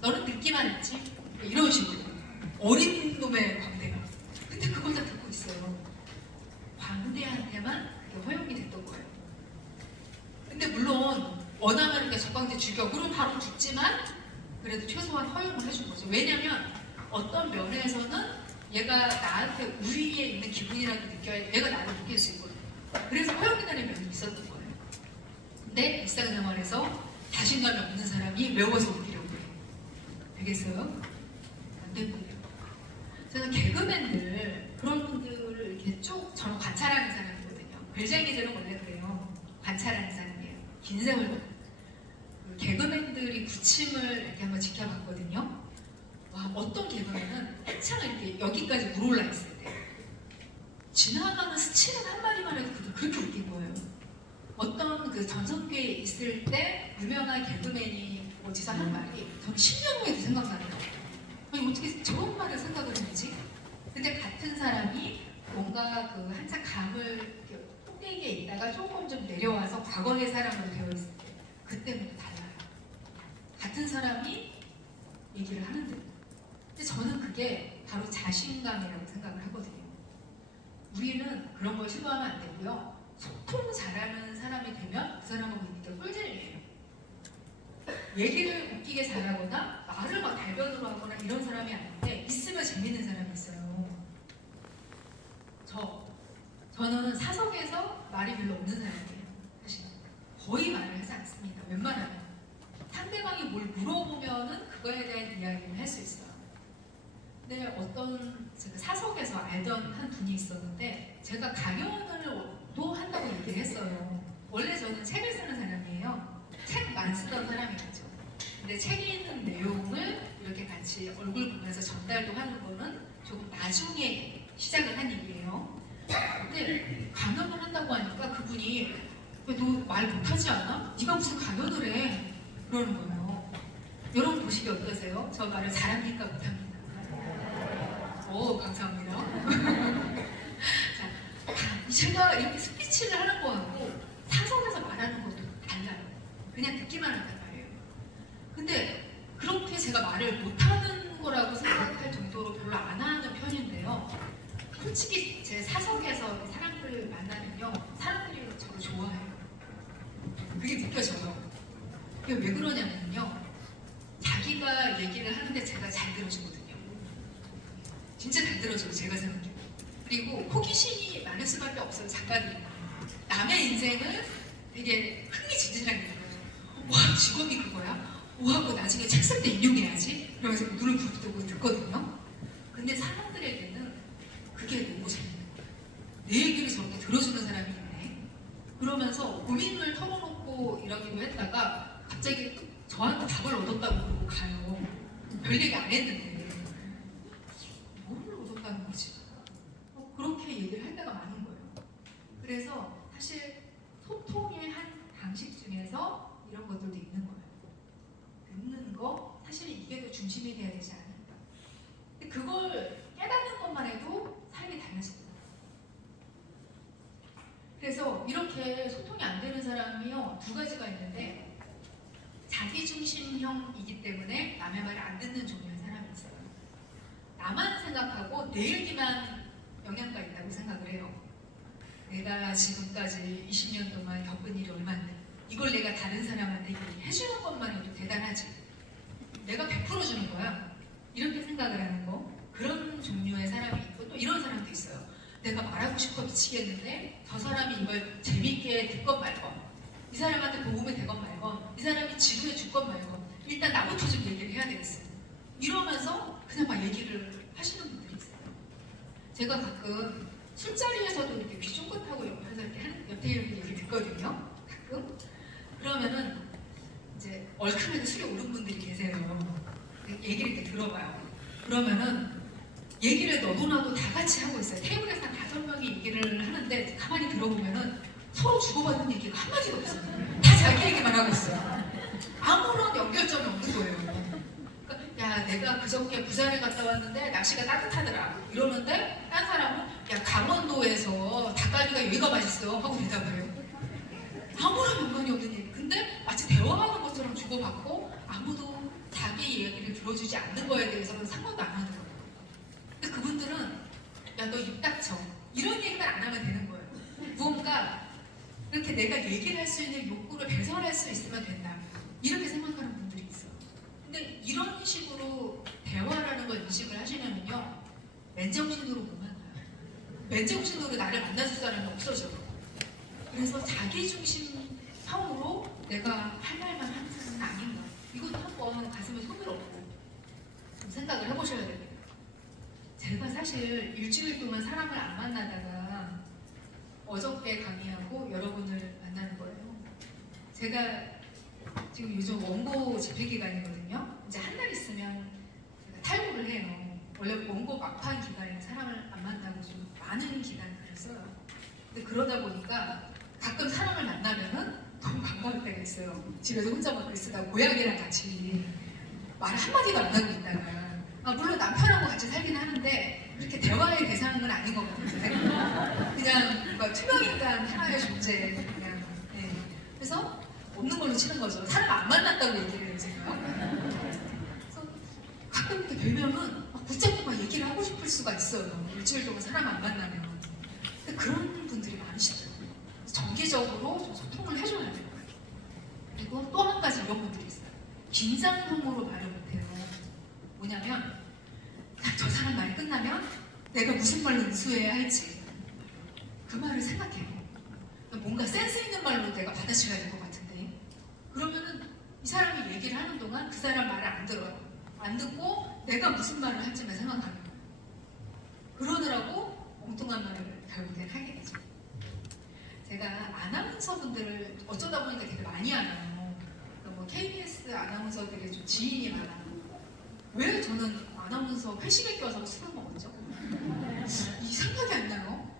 너는 늙기만 했지. 이런 식으로. 어린 놈의 광대가. 근데 그걸 다 듣고 있어요. 광대한테만 그게 허용이 됐던 거예요. 근데 물론 원하면 이렇게 저 광대 죽여. 그럼 바로 죽지만 그래도 최소한 허용을 해준 거죠. 왜냐면 어떤 면에서는 얘가 나한테 우위에 있는 기분이라도 느껴야 얘가 나를 느낄 수 있거든요. 그래서 허용이라는 면이 있었던 거예요. 근데 일상생활에서 자신감이 없는 사람이 외워서 웃기려고 해요. 되겠어요? 안 됩니다. 저는 개그맨들 그런 분들을 이렇게 쭉 저는 관찰하는 사람이거든요. 글쟁이들은 원래 그래요. 관찰하는 사람이에요. 긴 세월 개그맨들이 부침을 이렇게 한번 지켜봤거든요. 와, 어떤 개그맨은 한창 이렇게 여기까지 물올라 있을 때 지나가는 스치는 한마디만 해도 그렇게 웃긴 거예요. 어떤 그 전성기에 있을 때 유명한 개그맨이 어디서 한 말이 저는 10년 후에도 생각나요. 아니 어떻게 저런 말을 생각을 했지? 근데 같은 사람이 뭔가 그 한참 감을 꼭대기에 있다가 조금 좀 내려와서 과거의 사람으로 되어 있을 때 그때부터 달라요. 같은 사람이 얘기를 하는데 근데 저는 그게 바로 자신감이라고 생각을 하거든요. 우리는 그런 걸 시도하면 안 되고요. 소통 잘하는 사람이 되면 그 사람은 굉장히 꿀잼이에요. 얘기를 웃기게 잘하거나 말을 막 달변으로 하거나 이런 사람이 아닌데 있으면 재밌는 사람이 있어요. 저는 사석에서 말이 별로 없는 사람이에요. 사실 거의 말을 하지 않습니다. 웬만하면 상대방이 뭘 물어보면은 그거에 대한 이야기를 할 수 있어요. 근데 어떤 제가 사석에서 알던 한 분이 있었는데 제가 강연을 또 한다고 얘기를 했어요. 원래 저는 책을 쓰는 사람이에요. 책만 쓰던 사람이었죠. 근데 책에 있는 내용을 이렇게 같이 얼굴 보면서 전달도 하는 거는 조금 나중에 시작을 한 일이에요. 근데 강연을 한다고 하니까 그분이 왜 너 말 못하지 않아? 네가 무슨 강연을 해? 그러는 거예요. 여러분 보시기 어떠세요? 저 말을 잘합니까? 못합니까? 오, 감사합니다. 자, 제가 이렇게 스피치를 하는 거하고 사석에서 말하는 것도 달라요. 그냥 듣기만 한단 말이에요. 근데 그렇게 제가 말을 못하는 거라고 생각할 정도로 별로 안 하는 편인데요. 솔직히 제 사석에서 사람들을 만나면요, 사람들이 저를 좋아해요. 그게 느껴져요. 그게 왜 그러냐면요, 자기가 얘기를 하는데 제가 잘 들어주거든요. 진짜 잘 들어줘요, 제가 생각해요. 그리고 호기심이 많을 수밖에 없어요, 작가들이. 남의 인생을 되게 흥미진진하게 들어요. 와, 직업이 그거야? 와, 하고 나중에 책 쓸 때 인용해야지? 이러면서 눈을 부릅뜨고 듣거든요. 근데 사람들에게는 그게 너무 재밌는 거예요. 내 얘기를 저렇게 들어주는 사람이 있네. 그러면서 고민을 털어놓고 이러기로 했다가 갑자기 저한테 답을 얻었다고 그러고 가요. 별 얘기 안 했는데. 뭐를 얻었다는 거지? 그렇게 얘기를 할 때가 많은 거예요. 그래서 사실 소통의 한 방식 중에서 이런 것들도 있는 거예요. 듣는 거, 사실 이게 더 중심이 돼야 되지 않을까. 근데 그걸 깨닫는 것만 해도 삶이 달라집니다. 그래서 이렇게 소통이 안 되는 사람이요, 두 가지가 있는데, 자기중심형이기 때문에 남의 말을 안 듣는 종류의 사람이 있어요. 나만 생각하고 내 얘기만 영향가 있다고 생각을 해요. 내가 지금까지 20년 동안 겪은 일이 얼마인데 이걸 내가 다른 사람한테 해주는 것만 해도 대단하지. 내가 100% 주는 거야. 이렇게 생각을 하는 거. 그런 종류의 사람이 있고 또 이런 사람도 있어요. 내가 말하고 싶어 미치겠는데 저 사람이 이걸 재밌게 듣건 말건, 이 사람한테 도움이 되건 말건, 이 사람이 지루해 죽건 말건 일단 나부터 좀 얘기를 해야 되겠어요. 이러면서 그냥 막 얘기를 하시는 분들이 있어요. 제가 가끔 술자리에서도 이렇게 귀 쫑긋하고 옆에서 이렇게 옆에 이렇게 얘기 듣거든요. 가끔. 그러면은 이제 얼큰하게 술에 오른 분들이 계세요. 얘기를 이렇게 들어봐요. 그러면은 얘기를 너도 나도 다 같이 하고 있어요. 테이블에서 한 5명이 얘기를 하는데 가만히 들어보면은 서로 주고받는 얘기가 한마디도 없어요. 다 자기 얘기만 하고 있어요. 아무런 연결점이 없는 거예요. 그러니까 야, 내가 그저께 부산에 갔다 왔는데 날씨가 따뜻하더라 이러는데 딴 사람은 야, 강원도에서 닭갈비가 여기가 맛있어 하고 대답해요. 아무런 연관이 없는 얘기. 근데 마치 대화하는 것처럼 주고받고 아무도 자기 얘기를 들어주지 않는 거에 대해서는 상관도 안 하는 거예요. 근데 그분들은 야, 너 입 닥쳐 이런 얘기만 안 하면 되는 거예요. 무언가 이렇게 내가 얘기를 할 수 있는 욕구를 배설할 수 있으면 된다, 이렇게 생각하는 분들이 있어요. 근데 이런 식으로 대화라는 걸 인식을 하시면요, 맨정신으로 못 만나요. 맨정신으로 나를 만나줄 사람이 없어져요. 그래서 자기중심형으로 내가 할 말만 하는 사람은 아닌가, 이것도 한번 가슴에 손을 얹고 좀 생각을 해보셔야 됩니다. 제가 사실 일주일 동안 사람을 안 만나다가 어저께 강의하고 여러분을 만나는 거예요. 제가 지금 요즘 원고 집필 기간이거든요. 이제 한 달 있으면 제가 탈고를 해요. 원래 원고 막판 기간에 사람을 안 만나고 좀 많은 기간을 써요. 근데 그러다 보니까 가끔 사람을 만나면은 너무 반가울 때가 있어요. 집에서 혼자 막 글 쓰다가 고양이랑 같이 말 한마디도 안 하고 있다가, 물론 남편하고 같이 살긴 하는데 그렇게 대화의 대상은 아닌 것 같아요. 그냥 뭔가 투명인간 하나의 존재, 그냥. 네. 그래서 없는 걸로 치는 거죠. 사람 안 만났다고 얘기를 해요, 제가. 그래서 가끔 이렇게 뵈면은 붙잡고 막 얘기를 하고 싶을 수가 있어요. 일주일 동안 사람 안 만나면. 근데 그런 긴장형으로 말을 못해요. 뭐냐면 저 사람 말이 끝나면 내가 무슨 말로 응수해야 할지 그 말을 생각해요. 뭔가 센스 있는 말로 내가 받아쳐야 될 것 같은데 그러면은 이 사람이 얘기를 하는 동안 그 사람 말을 안 들어요. 안 듣고 내가 무슨 말을 할지만 생각하는 거예요. 그러느라고 엉뚱한 말을 결국엔 하게 되죠. 제가 아나운서분들을 어쩌다 보니까 되게 많이 알아요. 그러니까 뭐 KBS 아나운서들이 좀 지인이 많아요. 왜 저는 아나운서 회식에 껴서 술을 먹었죠? 이 생각이 안 나요.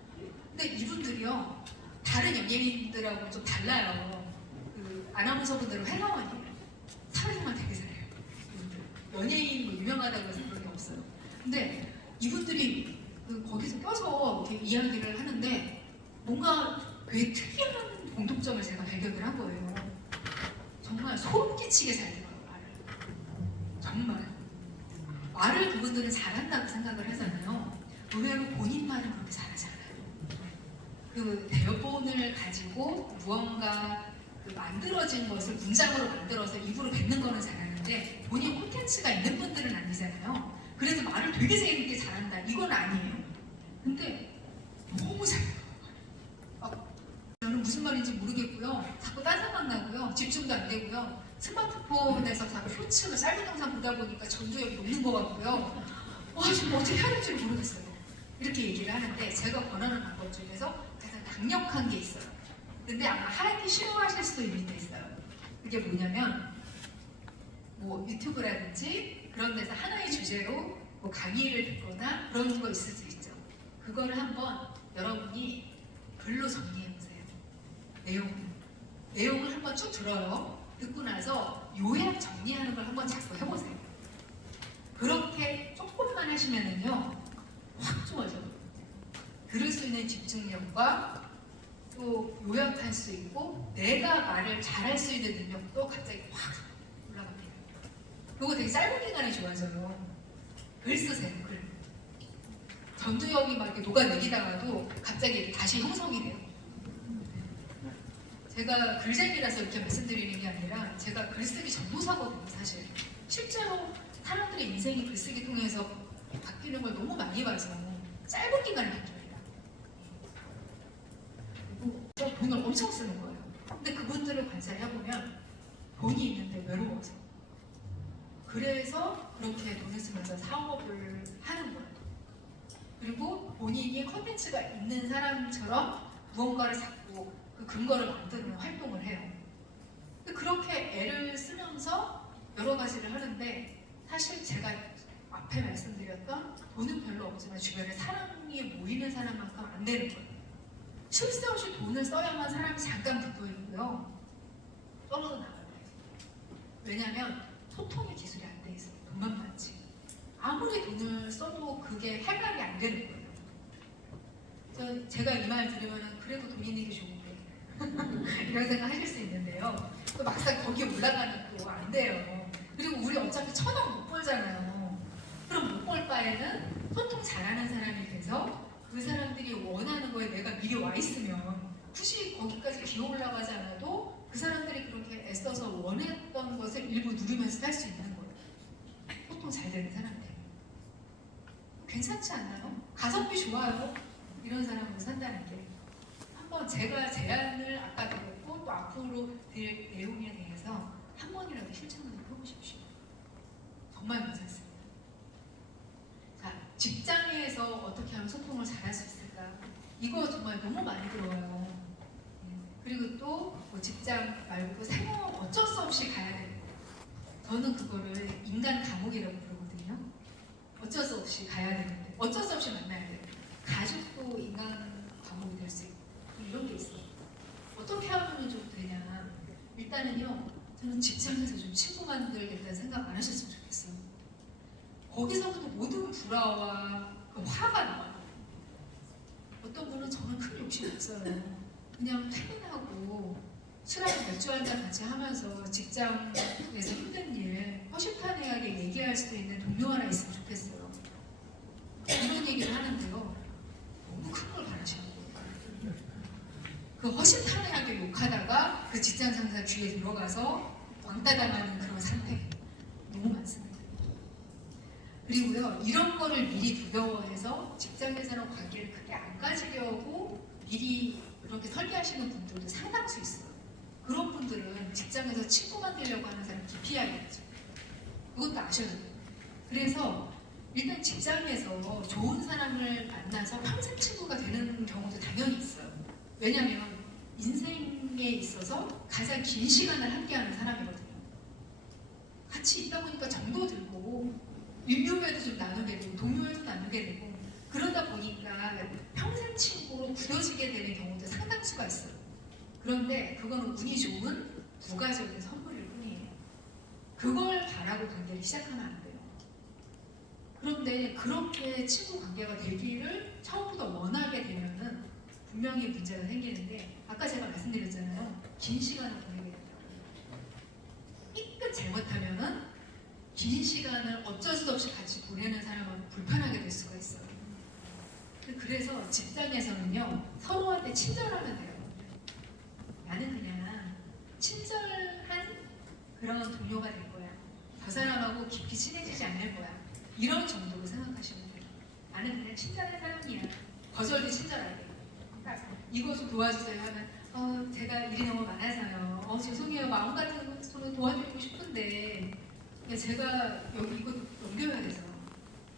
근데 이분들이요 다른 연예인들하고 좀 달라요. 그 아나운서분들은 회사원이에요. 사회생활 되게 잘해요. 이분들. 연예인 뭐 유명하다고 해서 그런 게 없어요. 근데 이분들이 거기서 껴서 이렇게 이야기를 하는데 뭔가 되게 특이한 공통점을 제가 발견을 한 거예요. 정말 소름 끼치게 잘 들어요, 말을. 정말. 말을 그분들은 잘한다고 생각을 하잖아요. 의외로 본인 말은 그렇게 잘하지 않아요. 그 대본을 가지고 무언가 만들어진 것을 문장으로 만들어서 입으로 뱉는 거는 잘하는데 본인 콘텐츠가 있는 분들은 아니잖아요. 그래서 말을 되게 재밌게 잘한다. 이건 아니에요. 근데 너무 잘해요. 저는 무슨 말인지 모르겠고요. 자꾸 딴생각 나고요. 집중도 안 되고요. 스마트폰에서 자꾸 쇼츠를 짧은 영상 보다 보니까 전두엽이 녹는 것 같고요. 와, 지금 어떻게 해야 될지 모르겠어요. 이렇게 얘기를 하는데 제가 권하는 방법 중에서 가장 강력한 게 있어요. 근데 아마 하기 싫어하실 수도 있는 게 있어요. 그게 뭐냐면 뭐 유튜브라든지 그런 데서 하나의 주제로 뭐 강의를 듣거나 그런 거 있을 수 있죠. 그거를 한번 여러분이 글로 정리해보세요. 내용을 한번 쭉 들어요. 듣고 나서 요약 정리하는 걸 한번 자꾸 해보세요. 그렇게 조금만 하시면은요 확 좋아져요. 들을 수 있는 집중력과 또 요약할 수 있고 내가 말을 잘할 수 있는 능력도 갑자기 확 올라갑니다. 그거 되게 짧은 기간에 좋아져요. 글 쓰세요. 글. 전두엽이 막 이렇게 녹아내리다가도 갑자기 다시 형성이 돼요. 제가 글쟁이라서 이렇게 말씀드리는 게 아니라 제가 글쓰기 전도사거든요, 사실. 실제로 사람들의 인생이 글쓰기 통해서 바뀌는 걸 너무 많이 봐서 짧은 기간에 바뀝니다. 그리고 돈을 엄청 쓰는 거예요. 근데 그분들을 관찰해보면 돈이 있는데 외로워서. 그래서 그렇게 돈을 쓰면서 사업을 하는 거예요. 그리고 본인이 컨텐츠가 있는 사람처럼 무언가를 자꾸 그 근거를 만드는 활동을 해요. 그렇게 애를 쓰면서 여러 가지를 하는데 사실 제가 앞에 말씀드렸던 돈은 별로 없지만 주변에 사람이 모이는 사람만큼 안 되는 거예요. 쉴 새 없이 돈을 써야만 사람이 잠깐 붙어 있고요. 떨어져 나가요. 왜냐하면 소통의 기술이 안 돼 있어요. 돈만 많지. 아무리 돈을 써도 그게 해결이 안 되는 거예요. 제가 이 말 들으면 그래도 돈 있는 게 좋은데 이런 생각 하실 수 있는데요. 또 막상 거기에 올라가면 또 안 돼요. 그리고 우리 어차피 1,000원 못 벌잖아요. 그럼 못 벌 바에는 소통 잘하는 사람이 돼서 그 사람들이 원하는 거에 내가 미리 와 있으면 굳이 거기까지 기어 올라가지 않아도 그 사람들이 그렇게 애써서 원했던 것을 일부 누리면서 살 수 있는 거예요. 소통 잘 되는 사람들. 괜찮지 않나요? 가성비 좋아요. 이런 사람으로 산다는 게. 한번 제가 제안을 아까 드렸고 또 앞으로 드릴 내용에 대해서 한 번이라도 실천을 해보십시오. 정말 괜찮습니다. 자, 직장에서 어떻게 하면 소통을 잘할 수 있을까? 이거 정말 너무 많이 들어와요. 그리고 또 뭐 직장 말고도 생활 어쩔 수 없이 가야 돼요. 저는 그거를 인간 감옥이라고 부르거든요. 어쩔 수 없이 가야 되는데 어쩔 수 없이 만나야 돼요. 가족도 인간 감옥이 될 수 있고 이런 게 있어요. 어떻게 하면 좀 되냐. 일단은요, 저는 직장에서 좀 친구 만들겠다는 생각 안 하셨으면 좋겠어요. 거기서부터 모든 불화와 그 화가 나와요. 어떤 분은 저는 큰 욕심 없어요. 그냥 퇴근하고 술하고 맥주 한잔 같이 하면서 직장에서 힘든 일 허심탄회하게 얘기할 수 있는 동료 하나 있으면 좋겠어요. 이런 얘기를 하는데요. 너무 큰 걸 바라시는 거예요. 그 허심탄회하게 욕하다가 그 직장 상사 귀에 들어가서 왕따 당하는 그런 상태. 그리고요, 이런 거를 미리 두려워해서 직장에서는 관계를 크게 안 가지려고 미리 그렇게 설계하시는 분들도 상당수 있어요. 그런 분들은 직장에서 친구 만들려고 하는 사람 기피해야겠죠. 그것도 아셔야 돼요. 그래서 일단 직장에서 좋은 사람을 만나서 평생 친구가 되는 경우도 당연히 있어요. 왜냐하면 인생에 있어서 가장 긴 시간을 함께하는 사람이거든요. 같이 있다 보니까 정도 들고 일묘회도 좀 나누게 되고 동료회도 나누게 되고 그러다 보니까 평생 친구로 굳어지게 되는 경우도 상당수가 있어요. 그런데 그거는 운이 좋은 부가적인 선물일 뿐이에요. 그걸 바라고 관계를 시작하면 안 돼요. 그런데 그렇게 친구 관계가 되기를 처음부터 원하게 되면은 분명히 문제가 생기는데 아까 제가 말씀드렸잖아요. 긴 시간을 보내게 된다고. 삐끗 잘못하면은 긴 시간을 어쩔 수 없이 같이 보내는 사람은 불편하게 될 수가 있어요. 그래서 직장에서는요, 서로한테 친절하면 돼요. 나는 그냥 친절한 그런 동료가 될 거야. 저 사람하고 깊이 친해지지 않을 거야. 이런 정도로 생각하시면 돼요. 나는 그냥 친절한 사람이야. 거절도 친절하게. 그러니까 이거 좀 도와주세요 하면 제가 일이 너무 많아서요. 죄송해요. 마음 같은 것으로 도와드리고 싶은데 제가 여기 이거 넘겨야 돼서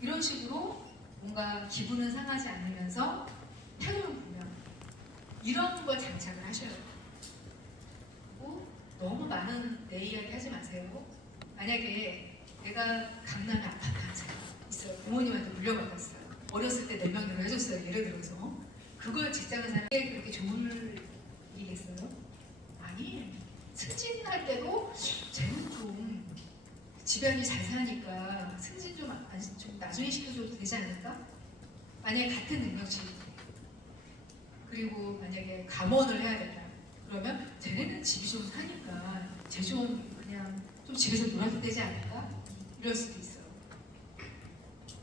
이런 식으로 뭔가 기분은 상하지 않으면서 태도는 분명 이런 걸 장착을 하셔야 돼요. 그리고 너무 많은 내 이야기 하지 마세요. 만약에 내가 강남에 아파트 한 채가 있어요. 부모님한테 물려받았어요. 어렸을 때 4명으로 해줬어요. 예를 들어서 그걸 직장에서 하는 게 그렇게 좋은 일이겠어요? 아니, 승진할 때도 쟤는 좀 집안이 잘 사니까 승진 좀 나중에 시켜줘도 되지 않을까? 만약에 같은 능력치고 그리고 만약에 감원을 해야 된다. 그러면 쟤네는 집이 좀 사니까 쟤 좀 그냥 좀 집에서 놀아도 되지 않을까? 이럴 수도 있어요.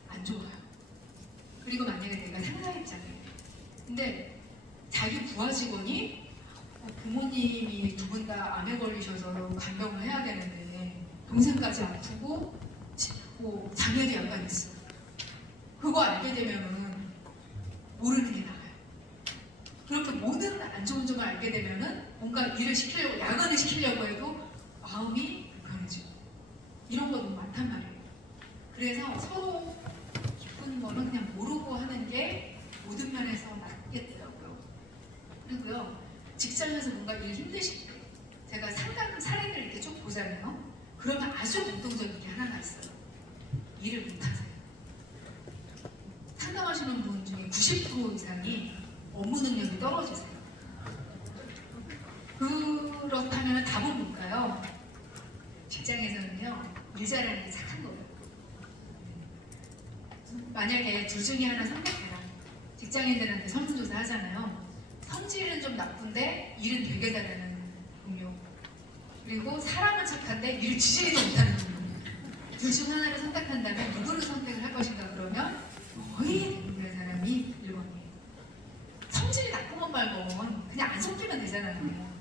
안 좋아요. 그리고 만약에 내가 상사 입장이에요. 근데 자기 부하 직원이 부모님이 두 분 다 암에 걸리셔서 간병을 해야 되는데 동생까지 아프고 장애도 약간 있어요. 그거 알게 되면은 모르는 게 나아요. 그렇게 모든 안 좋은 점을 알게 되면은 뭔가 일을 시키려고 야근을 시키려고 해도 마음이 불편해지고 이런 거 너무 많단 말이에요. 그래서 서로 깊은 거는 그냥 모르고 하는 게 모든 면에서 낫겠더라고요. 그리고요, 직장에서 뭔가 일 힘드실 때 제가 상담 사례들 이렇게 쭉 보잖아요. 그러면 아주 공통적인 게 하나가 있어요. 일을 못하세요. 상담하시는 분 중에 90% 이상이 업무 능력이 떨어지세요. 그렇다면 답은 뭘까요? 직장에서는요, 일 잘하는 게 착한 거예요. 만약에 둘 중에 하나 선택해라. 직장인들한테 설문조사 하잖아요. 성질은 좀 나쁜데 일은 되게 잘하는 동료. 그리고 사람은 착한데 일을 지지리도 못하는 동료. 둘 중 하나를 선택한다면 누구를 선택을 할 것인가 그러면 거의 대부분의 사람이 1번이에요. 성질이 나쁘건 말건 그냥 안 섞이면 되잖아요.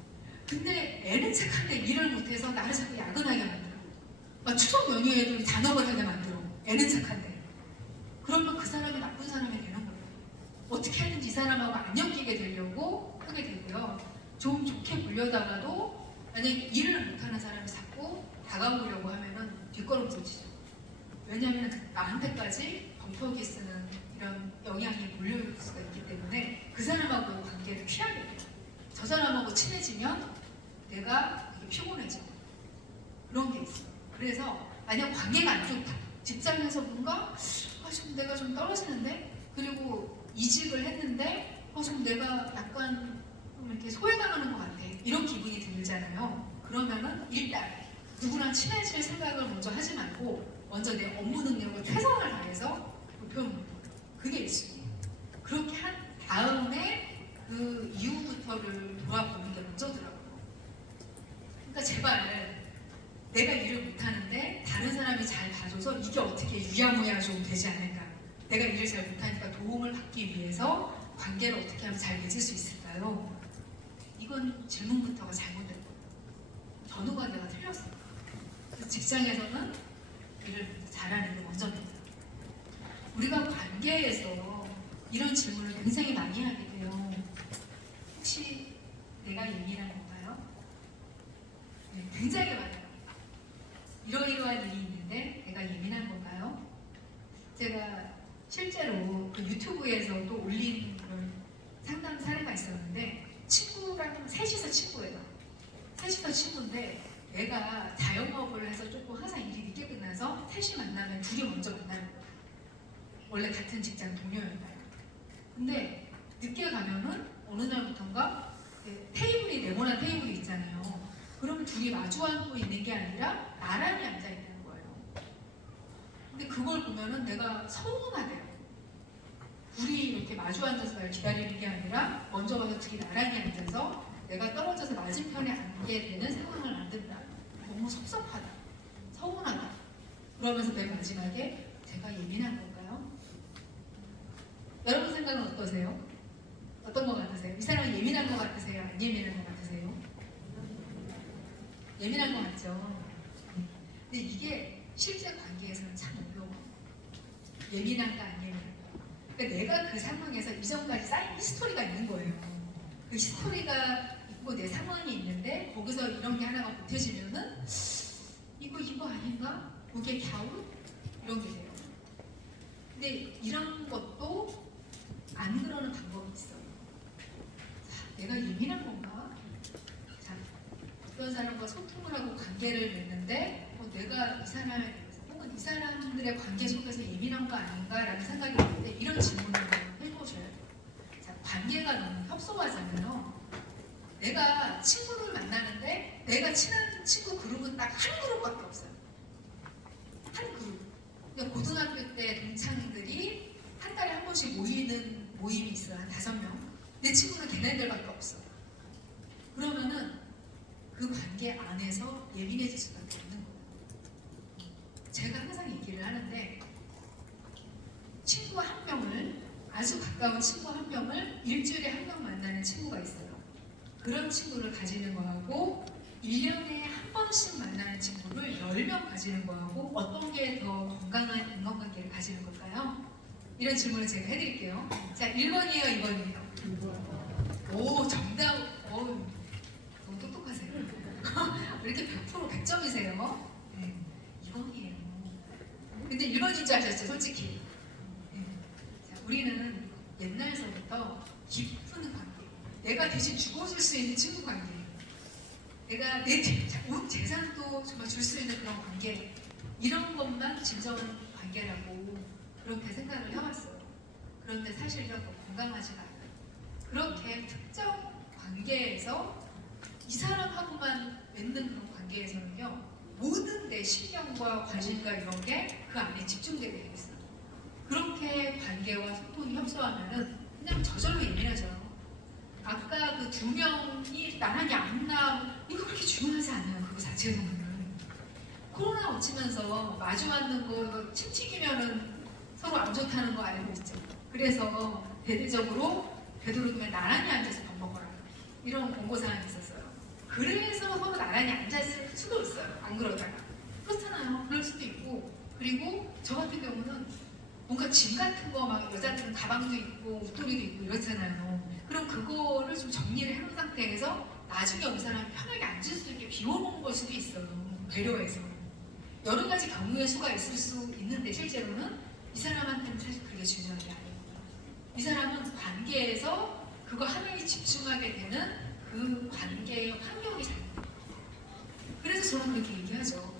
근데 애는 착한데 일을 못해서 나를 자꾸 야근하게 만들어. 추석 연휴에도 잔업을 하게 만들어. 애는 착한데. 그러면 그 사람이 나쁜 사람이 되는 거예요. 어떻게 하든지 이 사람하고 안 엮이게 되려고 하게 되고요. 좀 좋게 보려다가도 만약에 일을 못하는 사람이 자꾸 다가오려고 하면은 뒷걸음질 치죠. 왜냐하면 나한테까지 범퍼기 쓰는 이런 영향이 몰려올 수가 있기 때문에 그 사람하고 관계를 피하게 돼요. 저 사람하고 친해지면 내가 되게 피곤해져. 그런 게 있어요. 그래서 만약 관계가 안 좋다. 직장에서 뭔가 좀 내가 좀 떨어지는데 그리고 이직을 했는데 좀 내가 약간 이렇게 소외당하는 것 같아. 이런 기분이 들잖아요. 그러면은 일단 누구랑 친해질 생각을 먼저 하지 말고 먼저 내 업무 능력을 최선을 다해서 목표는 그게 1순위예요. 그렇게 한 다음에 그 이후부터를 돌아보는 게 먼저더라고요. 그러니까 제발 내가 일을 못하는데 다른 사람이 잘 봐줘서 이게 어떻게 유야무야 좀 되지 않을까. 내가 일을 잘 못하니까 도움을 받기 위해서 관계를 어떻게 하면 잘 맺을 수 있을까요? 이건 질문부터가 잘못된 거예요. 전후 관계가 틀렸어요. 그래서 직장에서는 일을 잘하는 게 먼저입니다. 우리가 관계에서 이런 질문을 굉장히 많이 하게 돼요. 혹시 내가 예민한 건가요? 네, 굉장히 많아요. 이러이러한 일이 있는데 내가 예민한 건가요? 제가 실제로 그 유튜브에서도 올린 그런 상담 사례가 있었는데 친구랑 셋이서 친구예요. 셋이서 친구인데 내가 자영업을 해서 조금 항상 일이 늦게 끝나서 셋이 만나면 둘이 먼저 만나는 거예요. 원래 같은 직장 동료였나요? 근데 늦게 가면은 어느 날부터인가 테이블이 네모난 테이블이 있잖아요. 그러면 둘이 마주 앉고 있는 게 아니라 나란히 앉아 있는 거예요. 근데 그걸 보면은 내가 서운하대요. 둘이 이렇게 마주 앉아서 날 기다리는 게 아니라 먼저 가서 둘이 나란히 앉아서 내가 떨어져서 맞은편에 앉게 되는 상황을 만든다. 너무 섭섭하다. 서운하다. 그러면서 맨 마지막에 제가 예민한 건가요? 여러분 생각은 어떠세요? 어떤 것 같으세요? 이 사람은 예민한 것 같으세요? 안 예민한 것 같으세요? 예민한 것 같죠? 근데 이게 실제 관계에서는 참 어려워요. 예민한가 안 예민한가. 그러니까 내가 그 상황에서 이전까지 쌓인 히스토리가 있는 거예요. 그 히스토리가 있고 내 상황이 있는데 거기서 이런 게 하나가 보태지면은 이거 아닌가? 그게 갸웃? 이런 게 돼요. 근데 이런 것도 안 그러는 방법이 있어요. 자, 내가 예민한 건가? 자, 어떤 사람과 소통을 하고 관계를 맺는데 내가 이 사람에 대해서 혹은 이 사람들의 관계 속에서 예민한 거 아닌가라는 생각이 드는데 이런 질문을 해보셔야 돼요. 자, 관계가 너무 협소하잖아요. 내가 친구를 만나는데 내가 친한 친구 그룹은 딱 한 그룹밖에 없어요. 한 그룹. 그러니까 고등학교 때 동창들이 한 달에 한 번씩 모이는 모임이 있어요. 한 5명. 내 친구는 걔네들밖에 없어. 그러면은 그 관계 안에서 예민해질 수밖에 없는 거예요. 제가 항상 얘기를 하는데 친구 한 명을 아주 가까운 친구 한 명을 일주일에 한 명 만나는 친구가 있어요. 그런 친구를 가지는 거하고 1년에 한 번씩 만나는 친구를 10명 가지는 거하고 어떤 게 더 건강한 인간관계를 가지는 걸까요? 이런 질문을 제가 해드릴게요. 자, 1번이에요, 2번이에요? 오, 정답. 너무 똑똑하세요. 왜 이렇게 100% 100점이세요? 네, 2번이에요. 근데 1번인 줄 아셨죠, 솔직히? 네. 자, 우리는 옛날서부터 깊은 관계, 내가 대신 죽어줄 수 있는 친구 관계, 내가 내 온 재산도 정말 줄 수 있는 그런 관계, 이런 것만 진정한 관계라고 그렇게 생각을 해왔어요. 그런데 사실 이런 거 건강하지가 않아요. 그렇게 특정 관계에서 이 사람하고만 맺는 그런 관계에서는요, 모든 내 신경과 관심과 이런 게 그 안에 집중되게 되어 있어요. 그렇게 관계와 소통이 협소하면은 그냥 저절로 예민하죠. 아까 그 2명이 나란히 앉나, 이거 그렇게 중요하지 않아요. 그거 자체로는. 코로나 엎치면서 마주 앉는 거 침튀기면은 서로 안 좋다는 거 알고 있죠. 그래서 대대적으로 되도록이면 나란히 앉아서 밥 먹어라, 이런 권고사항이 있었어요. 그래서 서로 나란히 앉았을 수도 있어요. 안 그러다가. 그렇잖아요. 그럴 수도 있고. 그리고 저 같은 경우는 뭔가 짐 같은 거 막 여자들은 가방도 있고 웃도리도 있고 이렇잖아요. 그럼 그거를 좀 정리를 해놓은 상태에서 나중에 온 사람이 편하게 앉을 수 있게 비워놓은 걸 수도 있어요. 배려해서. 여러 가지 경우의 수가 있을 수 있는데 실제로는 이 사람한테는 사실 그게 중요한 게 아니에요. 이 사람은 관계에서 그거 하나에 집중하게 되는 그 관계의 환경이 잘못돼요. 그래서 저는 그렇게 얘기하죠.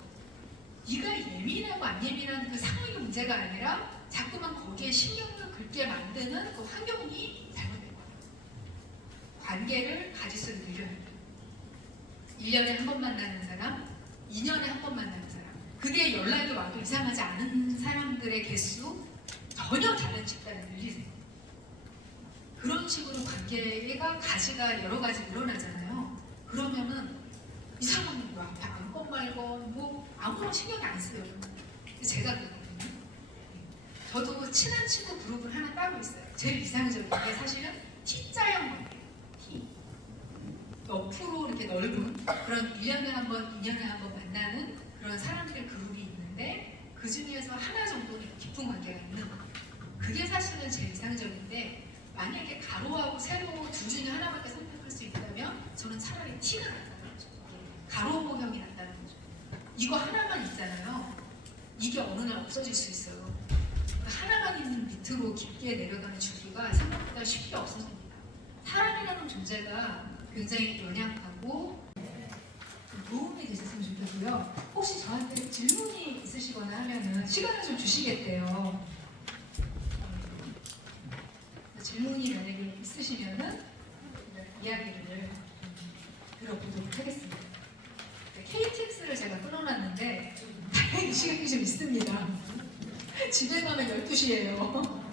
네가 예민하고 안 예민한 그 상황이 문제가 아니라 자꾸만 거기에 신경을 긁게 만드는 그 환경이 잘못된 거예요. 관계를 가질수록 늘려야 돼요. 1년에 한 번 만나는 사람, 2년에 한 번 만나는 사람, 그게 연락이 와도 이상하지 않은 사람들의 개수 전혀 다른 집단을 늘리세요. 그런 식으로 관계가 가지가 여러 가지 늘어나잖아요. 그러면은 이 사람은 뭐 앞에 안건 말건 뭐 아무런 신경이 안 써요. 제가 그렇거든요. 저도 친한 친구 그룹을 하나 따로 있어요. 제일 이상적인 게 사실은 T자형 관계예요. T. 옆으로 이렇게 넓은 그런 1년에 한 번, 2년에 한 번 만나는 그런 사람들 그룹이 있는데 그 중에서 하나 정도는 깊은 관계가 있는 거예요. 그게 사실은 제일 이상적인데 만약에 가로하고 세로 둘 중에 하나밖에 선택할 수 있다면 저는 차라리 T가 낫다는 거죠. 가로 모형이 낫다는 거죠. 이거 하나만 있잖아요. 이게 어느 날 없어질 수 있어요. 하나만 있는 밑으로 깊게 내려가는 주기가 생각보다 쉽게 없어집니다. 사람이라는 존재가 굉장히 연약하고 도움이 되셨으면 좋겠고요. 혹시 저한테 질문이 있으시거나 하면은 시간을 좀 주시겠대요. 질문이 만약에 있으시면은 이야기를 들어보도록 하겠습니다. KTX를 제가 끊어놨는데 다행히 시간이 좀 있습니다. 집에 가면 12시예요.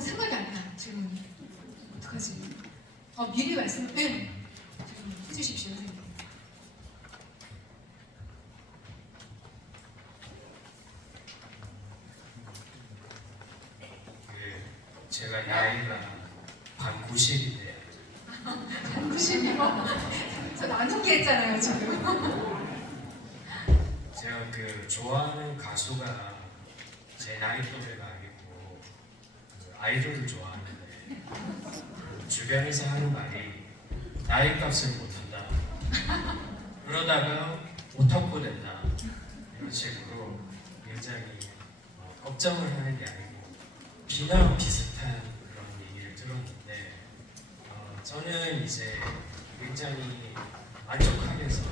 생각이 안 나. 지금 어떡하지? 미리 말씀을 해주십시오, 선생님. 제가 나이가 반 90인데 반 90이요? 저 나누기 했잖아요, 지금. 제가 그 좋아하는 가수가 제 나이 또래가 아니고 그 아이돌을 좋아하는데 주변에서 하는 말이 나이 값을 못한다. 그러다가 오타쿠 된다. 이런 식으로 굉장히 걱정을 하는 게 아니고 비나와 비슷한 그런 얘기를 들었는데 저는 이제 굉장히 만족하면서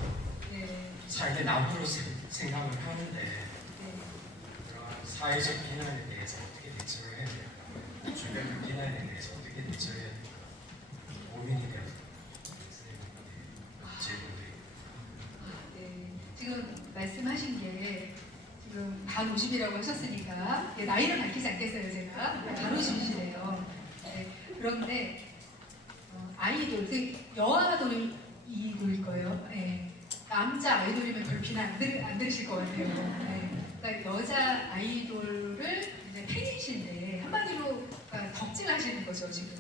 삶의 나무로 생각을 하는데 그런 사회적 비난에 대해서 어떻게 대처를 해야 될까, 주변 비난에 대해서 어떻게 대처를 해야 될까 고민이 되어서 질문드립니다. 네, 지금 말씀하신 게 지금 반 50이라고 하셨으니까 나이는 밝히지 않겠어요, 제가. 반 50이시래요. 네, 그런데 아이돌, 여아 아이돌일 거예요. 네. 남자 아이돌이면 별로 비난 안 들으실 것 같아요. 네. 그러니까 여자 아이돌을 이제 팬이신데 한마디로 그러니까 덕질하시는 거죠, 지금.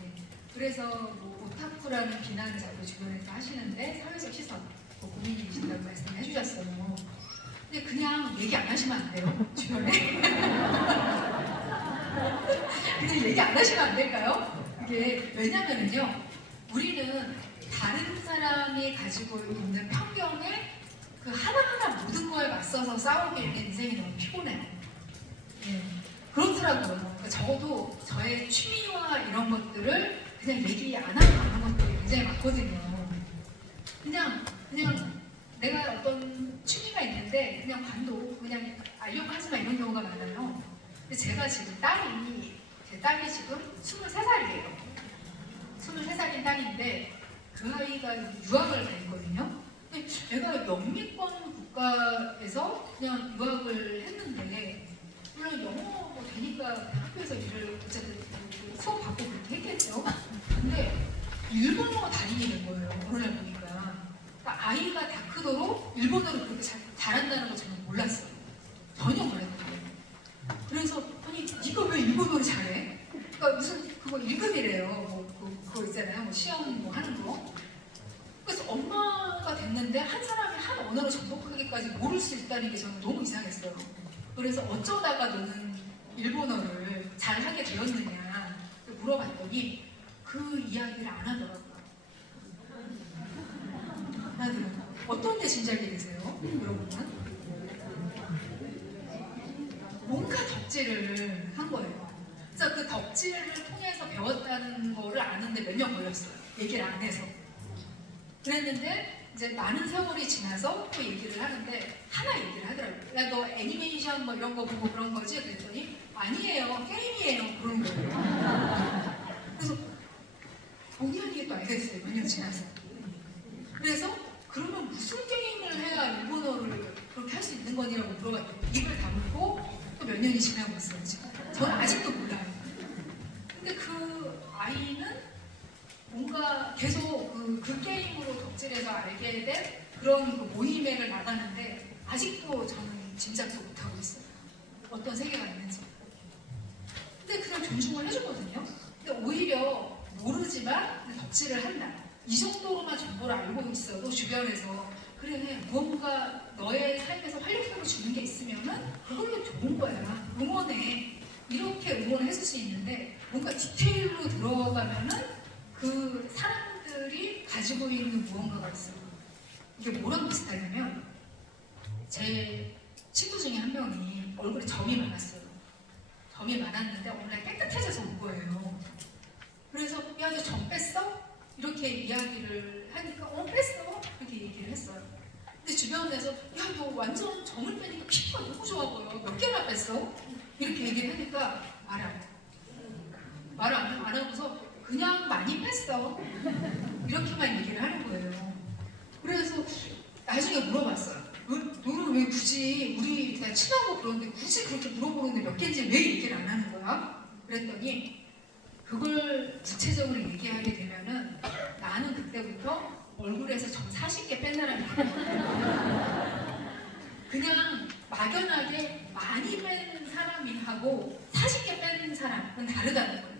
네. 그래서 뭐 오타쿠라는 비난을 자꾸 주변에서 하시는데 사회적 시선, 고민이 계신다고 말씀해 주셨어요. 근데 그냥 얘기 안 하시면 안 돼요, 주변에. 그냥 얘기 안 하시면 안 될까요? 이게 왜냐면은요, 우리는 다른 사람이 가지고 있는 편견에 그 하나하나 모든 거에 맞서서 싸우기에는 인생이 너무 피곤해요. 네. 그렇더라고요. 그러니까 적어도 저의 취미와 이런 것들을 그냥 얘기 안 하고 가는 것들이 굉장히 많거든요. 그냥 내가 어떤 취미가 있는데 그냥 반도 그냥 알려고 하지마 이런 경우가 많아요. 근데 제가 지금 제 딸이 지금 23살이에요. 23살인 딸인데 그 아이가 유학을 가 있거든요. 근데 제가 영미권 국가에서 그냥 유학을 했는데 물론 영어가 되니까 그냥 학교에서 일을 어쨌든 수업 받고 그렇게 했겠죠. 근데 일본어가 달인이 된 거예요. 어느 날 보니까. 그러니까 아이가 다 크도록 일본어를 그렇게 잘한다는 거 저는 몰랐어요. 전혀 몰랐거든요. 그래서 아니 네가 왜 일본어를 잘해? 그러니까 무슨 그거 1급이래요. 그거 있잖아요. 뭐 시험 뭐 하는 거. 그래서 엄마가 됐는데 한 사람이 한 언어를 정복하기까지 모를 수 있다는 게 저는 너무 이상했어요. 그래서 어쩌다가 너는 일본어를 잘하게 되었느냐 물어봤더니 그 이야기를 안 하더라고요. 안 하더라고요. 어떤 게 진지하게 되세요? 여러분은? 뭔가 덕질을 한 거예요. 그래서 그 덕질을 통해서 배웠다는 거를 아는데 몇 년 걸렸어요. 얘기를 안 해서. 그랬는데 이제 많은 세월이 지나서 또 얘기를 하는데 하나 얘기를 하더라고요. 야, 너 애니메이션 뭐 이런 거 보고 그런 거지? 그랬더니 아니에요. 게임이에요. 그런 거예요. 그래서 본의 아니게 또 알게 됐어요. 몇 년 지나서. 그래서 그러면 무슨 게임을 해야 일본어를 그렇게 할 수 있는 거니라고 물어봤더니 입을 다물고 또 몇 년이 지나고 있어요. 지금. 저는 아직도 몰라요. 근데 그 아이는 뭔가 계속 그 게임으로 덕질해서 알게 된 그런 그 모임회를 나가는데 아직도 저는 짐작도 못하고 있어요. 어떤 세계가 있는지. 근데 그냥 존중을 해주거든요. 근데 오히려 모르지만 덕질을 한다. 이 정도로만 정보를 알고 있어도 주변에서 그 그래, 무언가 너의 삶에서 활력소를 주는 게 있으면은 그걸로 좋은 거야. 응원해. 이렇게 응원을 해줄 수 있는데 뭔가 디테일로 들어가면은 그 사람들이 가지고 있는 무언가가 있어요. 이게 뭐랑 비슷하냐면 제 친구 중에 한 명이 얼굴에 점이 많았어요. 점이 많았는데 어느 날 깨끗해져서 온 거예요. 그래서 야, 너 점 뺐어? 이렇게 이야기를 하니까 뺐어. 이렇게 얘기를 했어요. 근데 주변에서 야, 너 완전 점을 빼니까 피부가 너무 좋아 보여. 몇 개나 뺐어? 이렇게 얘기를 하니까 말을 안 하고서 그냥 많이 뺐어. 이렇게만 얘기를 하는 거예요. 그래서 나중에 물어봤어요. 너는 왜 굳이 우리 그냥 친하고 그러는데 굳이 그렇게 물어보는데 몇 개인지 왜 얘기를 안 하는 거야? 그랬더니 그걸 구체적으로 얘기하게 되면은 나는 그때부터 얼굴에서 점 40개 뺀 사람이 그냥 막연하게 많이 빼는 사람이하고 40개 빼는 사람은 다르다는 거예요.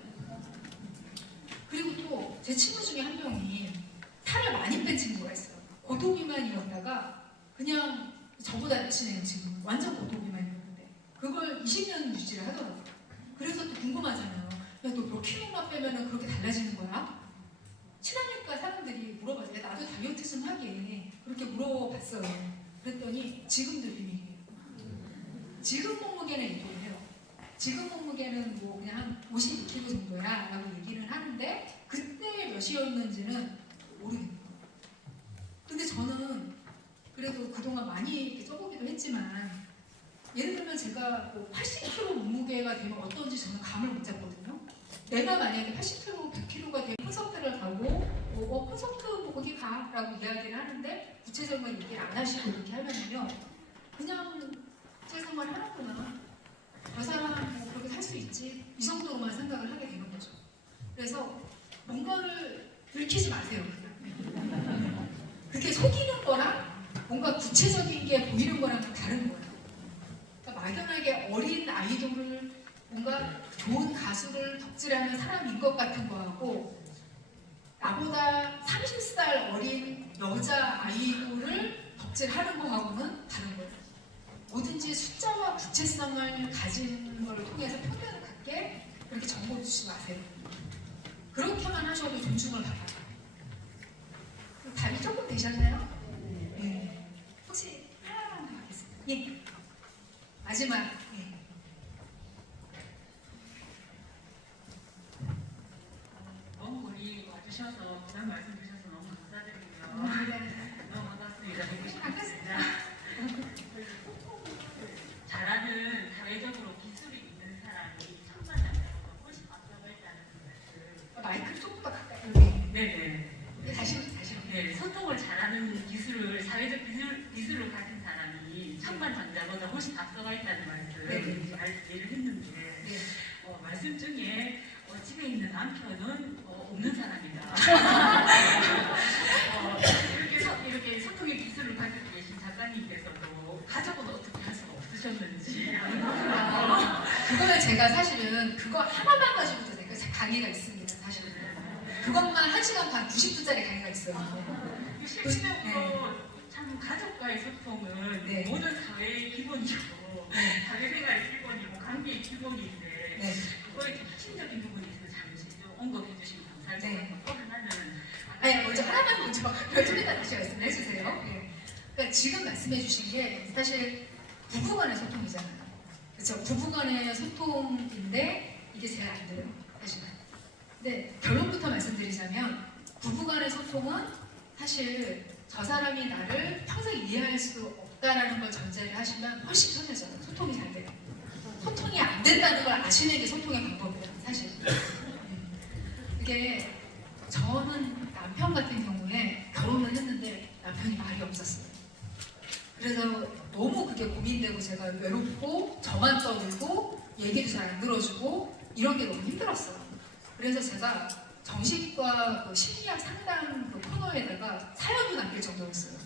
그리고 또 제 친구 중에 한 명이 살을 많이 뺀 친구가 있어요. 고도비만이었다가 그냥 저보다 친해요. 지금 완전 고도비만이었는데 그걸 20년 유지를 하더라고요. 그래서 또 궁금하잖아요. 야, 너 몇 킬로만 빼면은 그렇게 달라지는 거야? 친하니까 사람들이 물어봐서 야, 나도 다이어트 좀 하게 그렇게 물어봤어요. 그랬더니 지금도 비밀이에요. 지금 몸무게는 얘기를 해요. 지금 몸무게는 뭐 그냥 한 52kg 정도야 라고 얘기를 하는데 그때 몇이었는지는 모르겠어요. 근데 저는 그래도 그동안 많이 이렇게 쪄보기도 했지만 예를 들면 제가 뭐 80kg 몸무게가 되면 어떤지 저는 감을 못 잡거든요. 내가 만약에 80kg, 100kg가 되면 콘서트를 가고 콘서트 뭐 거기 가라고 이야기를 하는데 구체적인 얘기를 안 하시고 이렇게 하면요 그냥 제 생활 하는구나. 저 사람 뭐 그렇게 살 수 있지 이 정도로만 생각을 하게 되는 거죠. 그래서 뭔가를 들키지 마세요. 그냥. 그게 속이는 거랑 뭔가 구체적인 게 보이는 거랑은 다른 거예요. 그러니까 막연하게 어린 아이돌을 뭔가 좋은 가수를 덕질하는 사람인 것 같은 거하고 나보다 30살 어린 여자 아이돌을 덕질하는 거하고는 다른 거예요. 뭐든지 숫자와 구체성을 가진 걸 통해서 표현을 갖게 그렇게 정보 주지 마세요. 그렇게만 하셔도 존중을 받아요. 답이 조금 되셨나요? 네. 혹시 하나만 더 하겠습니다. 예. 마지막. 예. 너무 멀리 와주셔서 그런 말씀 주셔서 너무 감사드리고요. 너무 반갑습니다. 뵙고 싶습니다. 잘하는 사회적으로 기술이 있는 사람이 천만다면 훨씬 앞서가 있다는 말씀. 마이크를 조금 더 가까이. 네네. 다시. 네, 소통을 잘하는 기술을 사회적 기술을 가진 사람이 천만장자보다 훨씬 앞서가 있다는 말씀 얘기를 했는데 말씀 중에 집에 있는 남편은 없는 사람이다. 이렇게 소통의 기술을 가지고 계신 작가님께서도 가족은 어떻게 할 수가 없으셨는지. 그거는 제가 사실은 그거 하나만 가지고도 제가 강의가 있습니다. 사실은. 그것만 1시간 반 90분짜리 강의가 있어요. 실질적으로 참 가족과의 소통은 모든 사회의 기본이고 사회생활의 기본이고 관계의 기본인데 그거에 좀 핵심적인 부분이 있어서 잠시 좀 언급해 주시면 감사할 것 같고 또 하나는 먼저 하나만 별쪽에다 다시 말씀해 주세요. 그러니까 지금 말씀해 주신 게 사실 부부간의 소통이잖아요. 그렇죠? 부부간의 소통인데 이게 제일 안 돼요. 사실은. 근데 결론부터 말씀드리자면 부부간의 소통은 사실 저 사람이 나를 평생 이해할 수 없다라는 걸 전제를 하시면 훨씬 편해져요. 소통이 잘 돼요. 소통이 안 된다는 걸 아시는 게 소통의 방법이에요. 사실. 이게 저는 남편 같은 경우에 결혼을 했는데 남편이 말이 없었어요. 그래서 너무 그게 고민되고 제가 외롭고 저만 떠들고 얘기도 잘 안 들어주고 이런 게 너무 힘들었어요. 그래서 제가 정신과 심리학 상담 그 코너에다가 사연도 남길 정도였어요.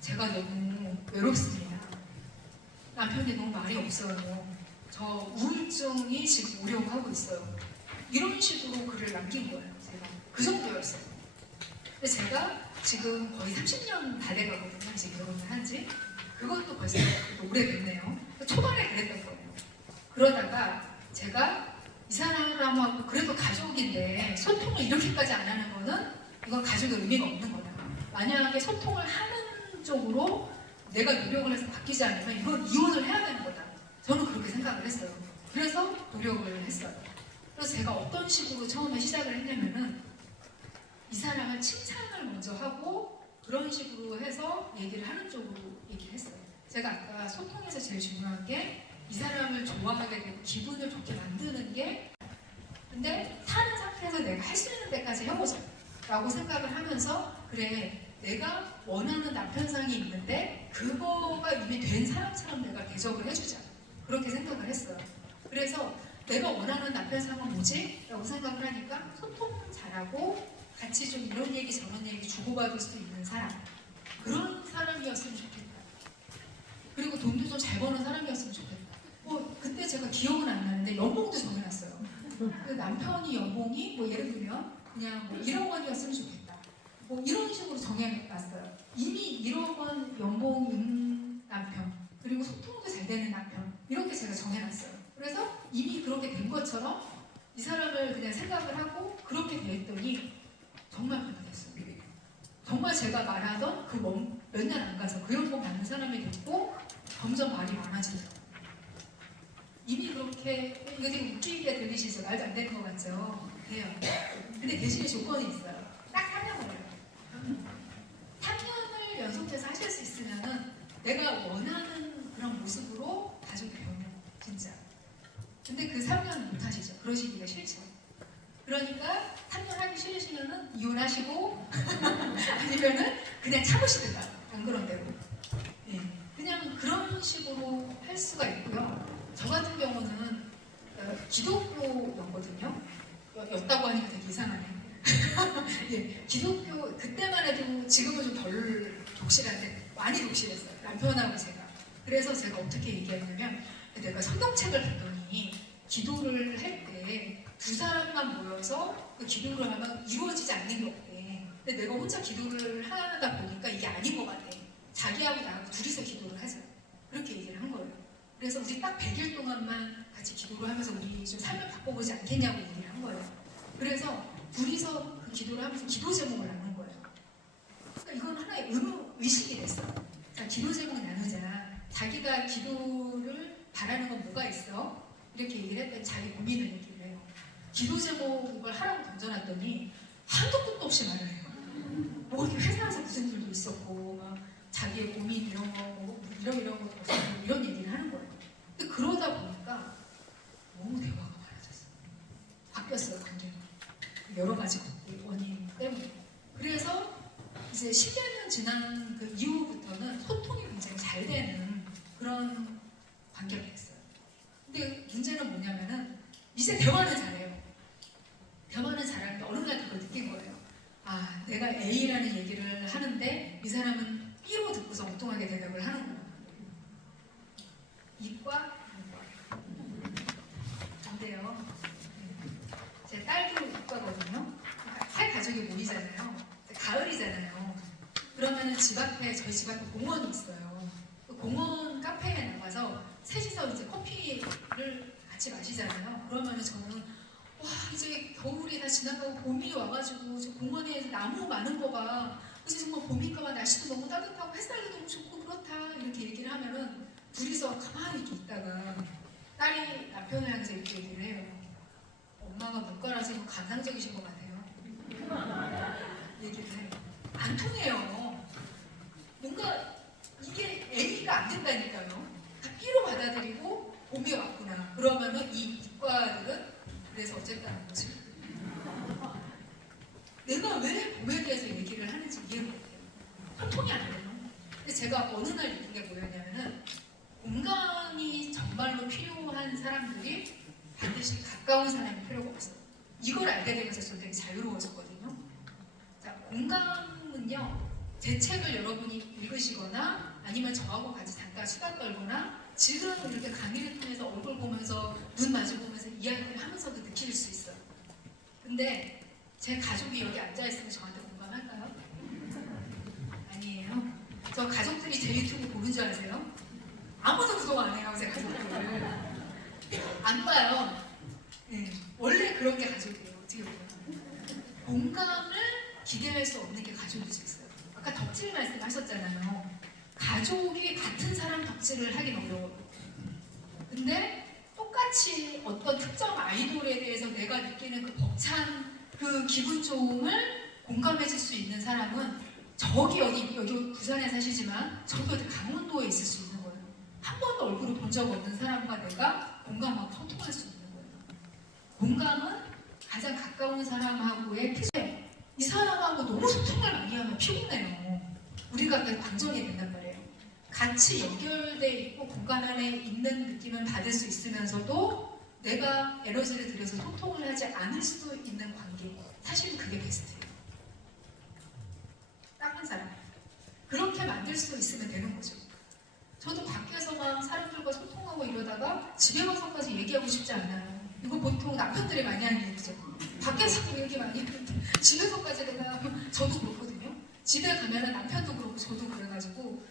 제가 너무 외롭습니다. 남편이 너무 말이 없어요. 저 우울증이 지금 오려고 하고 있어요. 이런 식으로 글을 남긴 거예요. 제가 그 정도였어요. 근데 제가 지금 거의 30년 다 돼가거든요. 이제 결혼을 한지. 그것도 벌써 오래됐네요. 초반에 그랬던 거예요. 그러다가 제가 이 사람하고 그래도 가족인데 소통을 이렇게까지 안 하는 거는 이건 가족의 의미가 없는 거다. 만약에 소통을 하는 쪽으로 내가 노력을 해서 바뀌지 않으면 이건 이혼을 해야 되는 거다. 저는 그렇게 생각을 했어요. 그래서 노력을 했어요. 그래서 제가 어떤 식으로 처음에 시작을 했냐면은 이 사람을 칭찬을 먼저 하고 그런 식으로 해서 얘기를 하는 쪽으로 얘기를 했어요. 제가 아까 소통에서 제일 중요한 게 이 사람을 좋아하게 되고 기분을 좋게 만드는 게 근데 사는 상태에서 내가 할 수 있는 데까지 해보자 라고 생각을 하면서 그래 내가 원하는 남편상이 있는데 그거가 이미 된 사람처럼 내가 대접을 해주자 그렇게 생각을 했어요. 그래서 내가 원하는 남편상은 뭐지? 라고 생각을 하니까 소통은 잘하고 같이 좀 이런 얘기 저런 얘기 주고받을 수 있는 사람 그런 사람이었으면 좋겠다. 그리고 돈도 좀 잘 버는 사람이었으면 좋겠다. 그때 제가 기억은 안 나는데 연봉도 정해놨어요. 그 남편이 연봉이 뭐 예를 들면 그냥 뭐 1억 원이었으면 좋겠다. 뭐 이런 식으로 정해놨어요. 이미 1억 원 연봉인 남편 그리고 소통도 잘 되는 남편 이렇게 제가 정해놨어요. 그래서 이미 그렇게 된 것처럼 이 사람을 그냥 생각을 하고 그렇게 됐더니 정말 그렇게 됐어요. 정말 제가 말하던 그 몇 년 안 가서 그 연봉 받는 사람이 됐고 점점 말이 많아지더라고요. 이미 그렇게 이거 되게 웃기게 들리시죠? 말도 안 되는 것 같죠? 그래요. 근데 대신에 조건이 있어요. 딱 3년이에요. 3년을 연속해서 하실 수 있으면은 내가 원하는 그런 모습으로 가족이 변해요. 진짜. 근데 그 3년 못 하시죠. 그러시기가 싫죠. 그러니까 3년 하기 싫으시면은 이혼하시고 아니면은 그냥 참으시든가 안 그런 대로. 예. 그냥 그런 식으로 할 수가 있고요. 저 같은 경우는 기독교였거든요. 였다고 하니까 되게 이상하네. 예, 기독교 그때만 해도 지금은 좀 덜 독실한데 많이 독실했어요. 남편하고 제가. 그래서 제가 어떻게 얘기했냐면 내가 성경책을 봤더니 기도를 할 때 두 사람만 모여서 그 기도를 하면 이루어지지 않는 게 없대. 근데 내가 혼자 기도를 하다 보니까 이게 아닌 것 같아. 자기하고 나하고 둘이서 기도를 하자. 그렇게 얘기를 한 거예요. 그래서 우리 딱 100일 동안만 같이 기도를 하면서 우리 좀 삶을 바꿔보지 않겠냐고 얘기를 한 거예요. 그래서 둘이서 그 기도를 하면서 기도 제목을 나눈 거예요. 그러니까 이건 하나의 의식이 됐어요. 자, 기도 제목 나누자. 자기가 기도를 바라는 건 뭐가 있어? 이렇게 얘기를 했더니 자기 고민을 얘기를 해요. 기도 제목을 하라고 던져놨더니 한도 끝도 없이 말을 해요. 뭐 이렇게 회사에서 무슨 일도 있었고 막 자기의 고민 이런 거 뭐 이런 거 이런 얘기를 하는 거예요. 근데 그러다 보니까 너무 대화가 많아졌어요. 바뀌었어요, 관계가. 여러 가지 원인 때문에. 그래서 이제 10여 년 지난 그 이후부터는 소통이 굉장히 잘 되는 그런 관계가 됐어요. 근데 문제는 뭐냐면은 이제 대화는 잘해요. 대화는 잘하는데 어느 날 그걸 느낀 거예요. 아, 내가 A라는 얘기를 하는데 이 사람은 B로 듣고서 엉뚱하게 대답을 하는구나. 이과, 이과. 안 돼요. 제 딸도 이과거든요. 세 가족이 모이잖아요. 가을이잖아요. 그러면은 저희 집 앞에 공원이 있어요. 그 공원 카페에 나가서 셋이서 이제 커피를 같이 마시잖아요. 그러면은 저는 와 이제 겨울이 다 지나가고 봄이 와가지고 저 공원에 나무 많은 거 봐. 그래서 정말 봄인가 봐. 날씨도 너무 따뜻하고 햇살도 너무 좋고 그렇다 이렇게 얘기를 하면은 둘이서 가만히 이렇게 있다가 딸이 남편을 향해서 이렇게 얘기를 해요. 엄마가 문과라서 좀 감상적이신 것 같아요. 얘기를 해요. 안 통해요. 뭔가 이게 A가 안 된다니까요. 다 B로 받아들이고 봄이 왔구나. 그러면은 이 이과들은 그래서 어쨌다는 거지. 내가 왜 봄에 대해서 얘기를 하는지 이해를 못해요. 소통이 안 돼요. 근데 제가 어느 날 느낀 게 뭐였냐면은 공간이 정말로 필요한 사람들이 반드시 가까운 사람이 필요가 없어요. 이걸 알게 되면서 저는 되게 자유로워졌거든요. 자, 공감은요. 제 책을 여러분이 읽으시거나 아니면 저하고 같이 잠깐 수다 떨거나 지금 이렇게 강의를 통해서 얼굴 보면서 눈 마주 보면서 이야기를 하면서도 느낄 수 있어요. 근데 제 가족이 여기 앉아있으면 저한테 공감을 공감할까요? 아니에요. 저 가족들이 제 유튜브 보는 줄 아세요? 아무도 구독 안 해요, 제 가족들을. 안 봐요. 네, 원래 그런 게 가족이에요. 어떻게 보면. 공감을 기대할 수 없는 게 가족일 수 있어요. 아까 덕질 말씀하셨잖아요. 가족이 같은 사람 덕질을 하긴 어려워요. 근데 똑같이 어떤 특정 아이돌에 대해서 내가 느끼는 그 벅찬 그 기분 좋음을 공감해줄 수 있는 사람은 저기 여기 부산에 사시지만 저기 어디 강원도에 있을 수 있는 거예요. 한 번도 얼굴을 본 적 없는 사람과 내가 공감하고 소통할 수 있는 거예요. 공감은 가장 가까운 사람하고의 필수예요. 이 사람하고 너무 소통을 많이 하면 피곤해요. 우리가 그냥 방전이 된단 말이에요. 같이 연결돼 있고 공간 안에 있는 느낌을 받을 수 있으면서도 내가 에너지를 들여서 소통을 하지 않을 수도 있는 관계. 사실은 그게 베스트예요. 딱 한 사람. 그렇게 만들 수 있으면 되는 거죠. 저도 밖에서 막 사람들과 소통하고 이러다가 집에 와서까지 얘기하고 싶지 않아요. 이거 보통 남편들이 많이 하는 얘기죠. 밖에서 얘기 많이 하는데 집에서까지 내가 저도 그렇거든요. 집에 가면은 남편도 그렇고 저도 그래가지고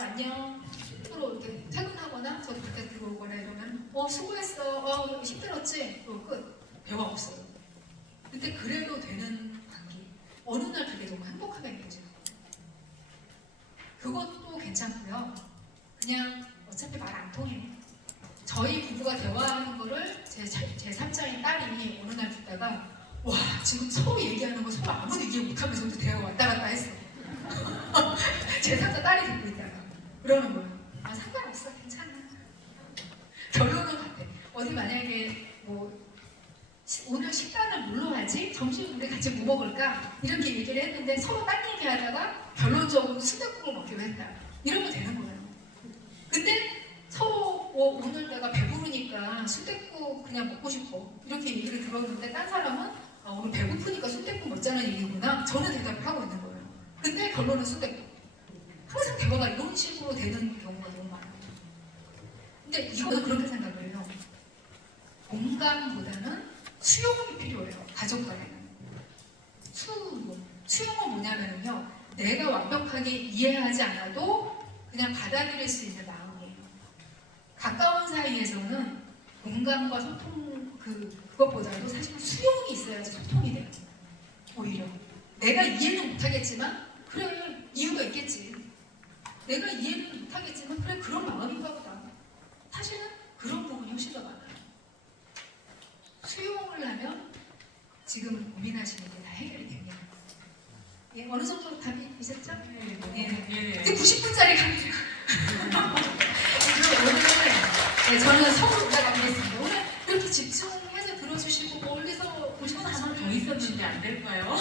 안녕 서로 이렇게 퇴근하거나 저도 밖에 들어오거나 이러면 수고했어 힘들었지 그리고 끝. 대화 없어요. 근데 그래도 되는 관계. 어느 날 그게 너무 행복하게 느껴져요. 그것도 괜찮고요. 그냥 어차피 말 안 통해요. 저희 부부가 대화하는 거를 제 3자인 딸이 어느 날 듣다가 와 지금 서로 얘기하는 거 서로 아무도 이해 못하면서 대화가 왔다 갔다 했어. 제 3자 딸이 듣고 있다가 그러는 거예요. 상관없어 괜찮아. 결론은 같아. 어디 만약에 오늘 식단을 뭘로 하지? 점심 우리 같이 뭐 먹을까? 이렇게 얘기를 했는데 서로 딴 얘기하다가 결론적으로 순댓국을 먹기로 했다. 이러면 되는 거예요. 근데 서로 오늘 내가 배부르니까 순댓국 그냥 먹고 싶어 이렇게 얘기를 들었는데 딴 사람은 오늘 배고프니까 순댓국 먹자는 얘기구나. 저는 대답을 하고 있는 거예요. 근데 결론은 순댓국. 항상 대화가 이런 식으로 되는 경우가 너무 많아요. 근데 이거는 그렇게 생각을 해요. 공감보다는 수용이 필요해요. 가족 간에는. 수용은 뭐냐면요. 내가 완벽하게 이해하지 않아도 그냥 받아들일 수 있는 마음이에요. 가까운 사이에서는 공감과 소통 그것보다도 사실 수용이 있어야지 소통이 돼요. 오히려 내가 이해는 못하겠지만 그래 이유가 있겠지. 내가 이해는 못하겠지만 그래 그런 마음인가 보다. 사실은 그런 부분이 훨씬 더 많아요. 수용을 하면 지금 고민하시는 게 다 해결이 됩니다. 예, 어느 정도 답이 있었죠? 네. 근데 90분짜리 강의를 오늘 저는 서울 올라가겠습니다. 오늘 이렇게 집중해서 들어주시고 멀리서 보시는 더 있었는데 안 될까요?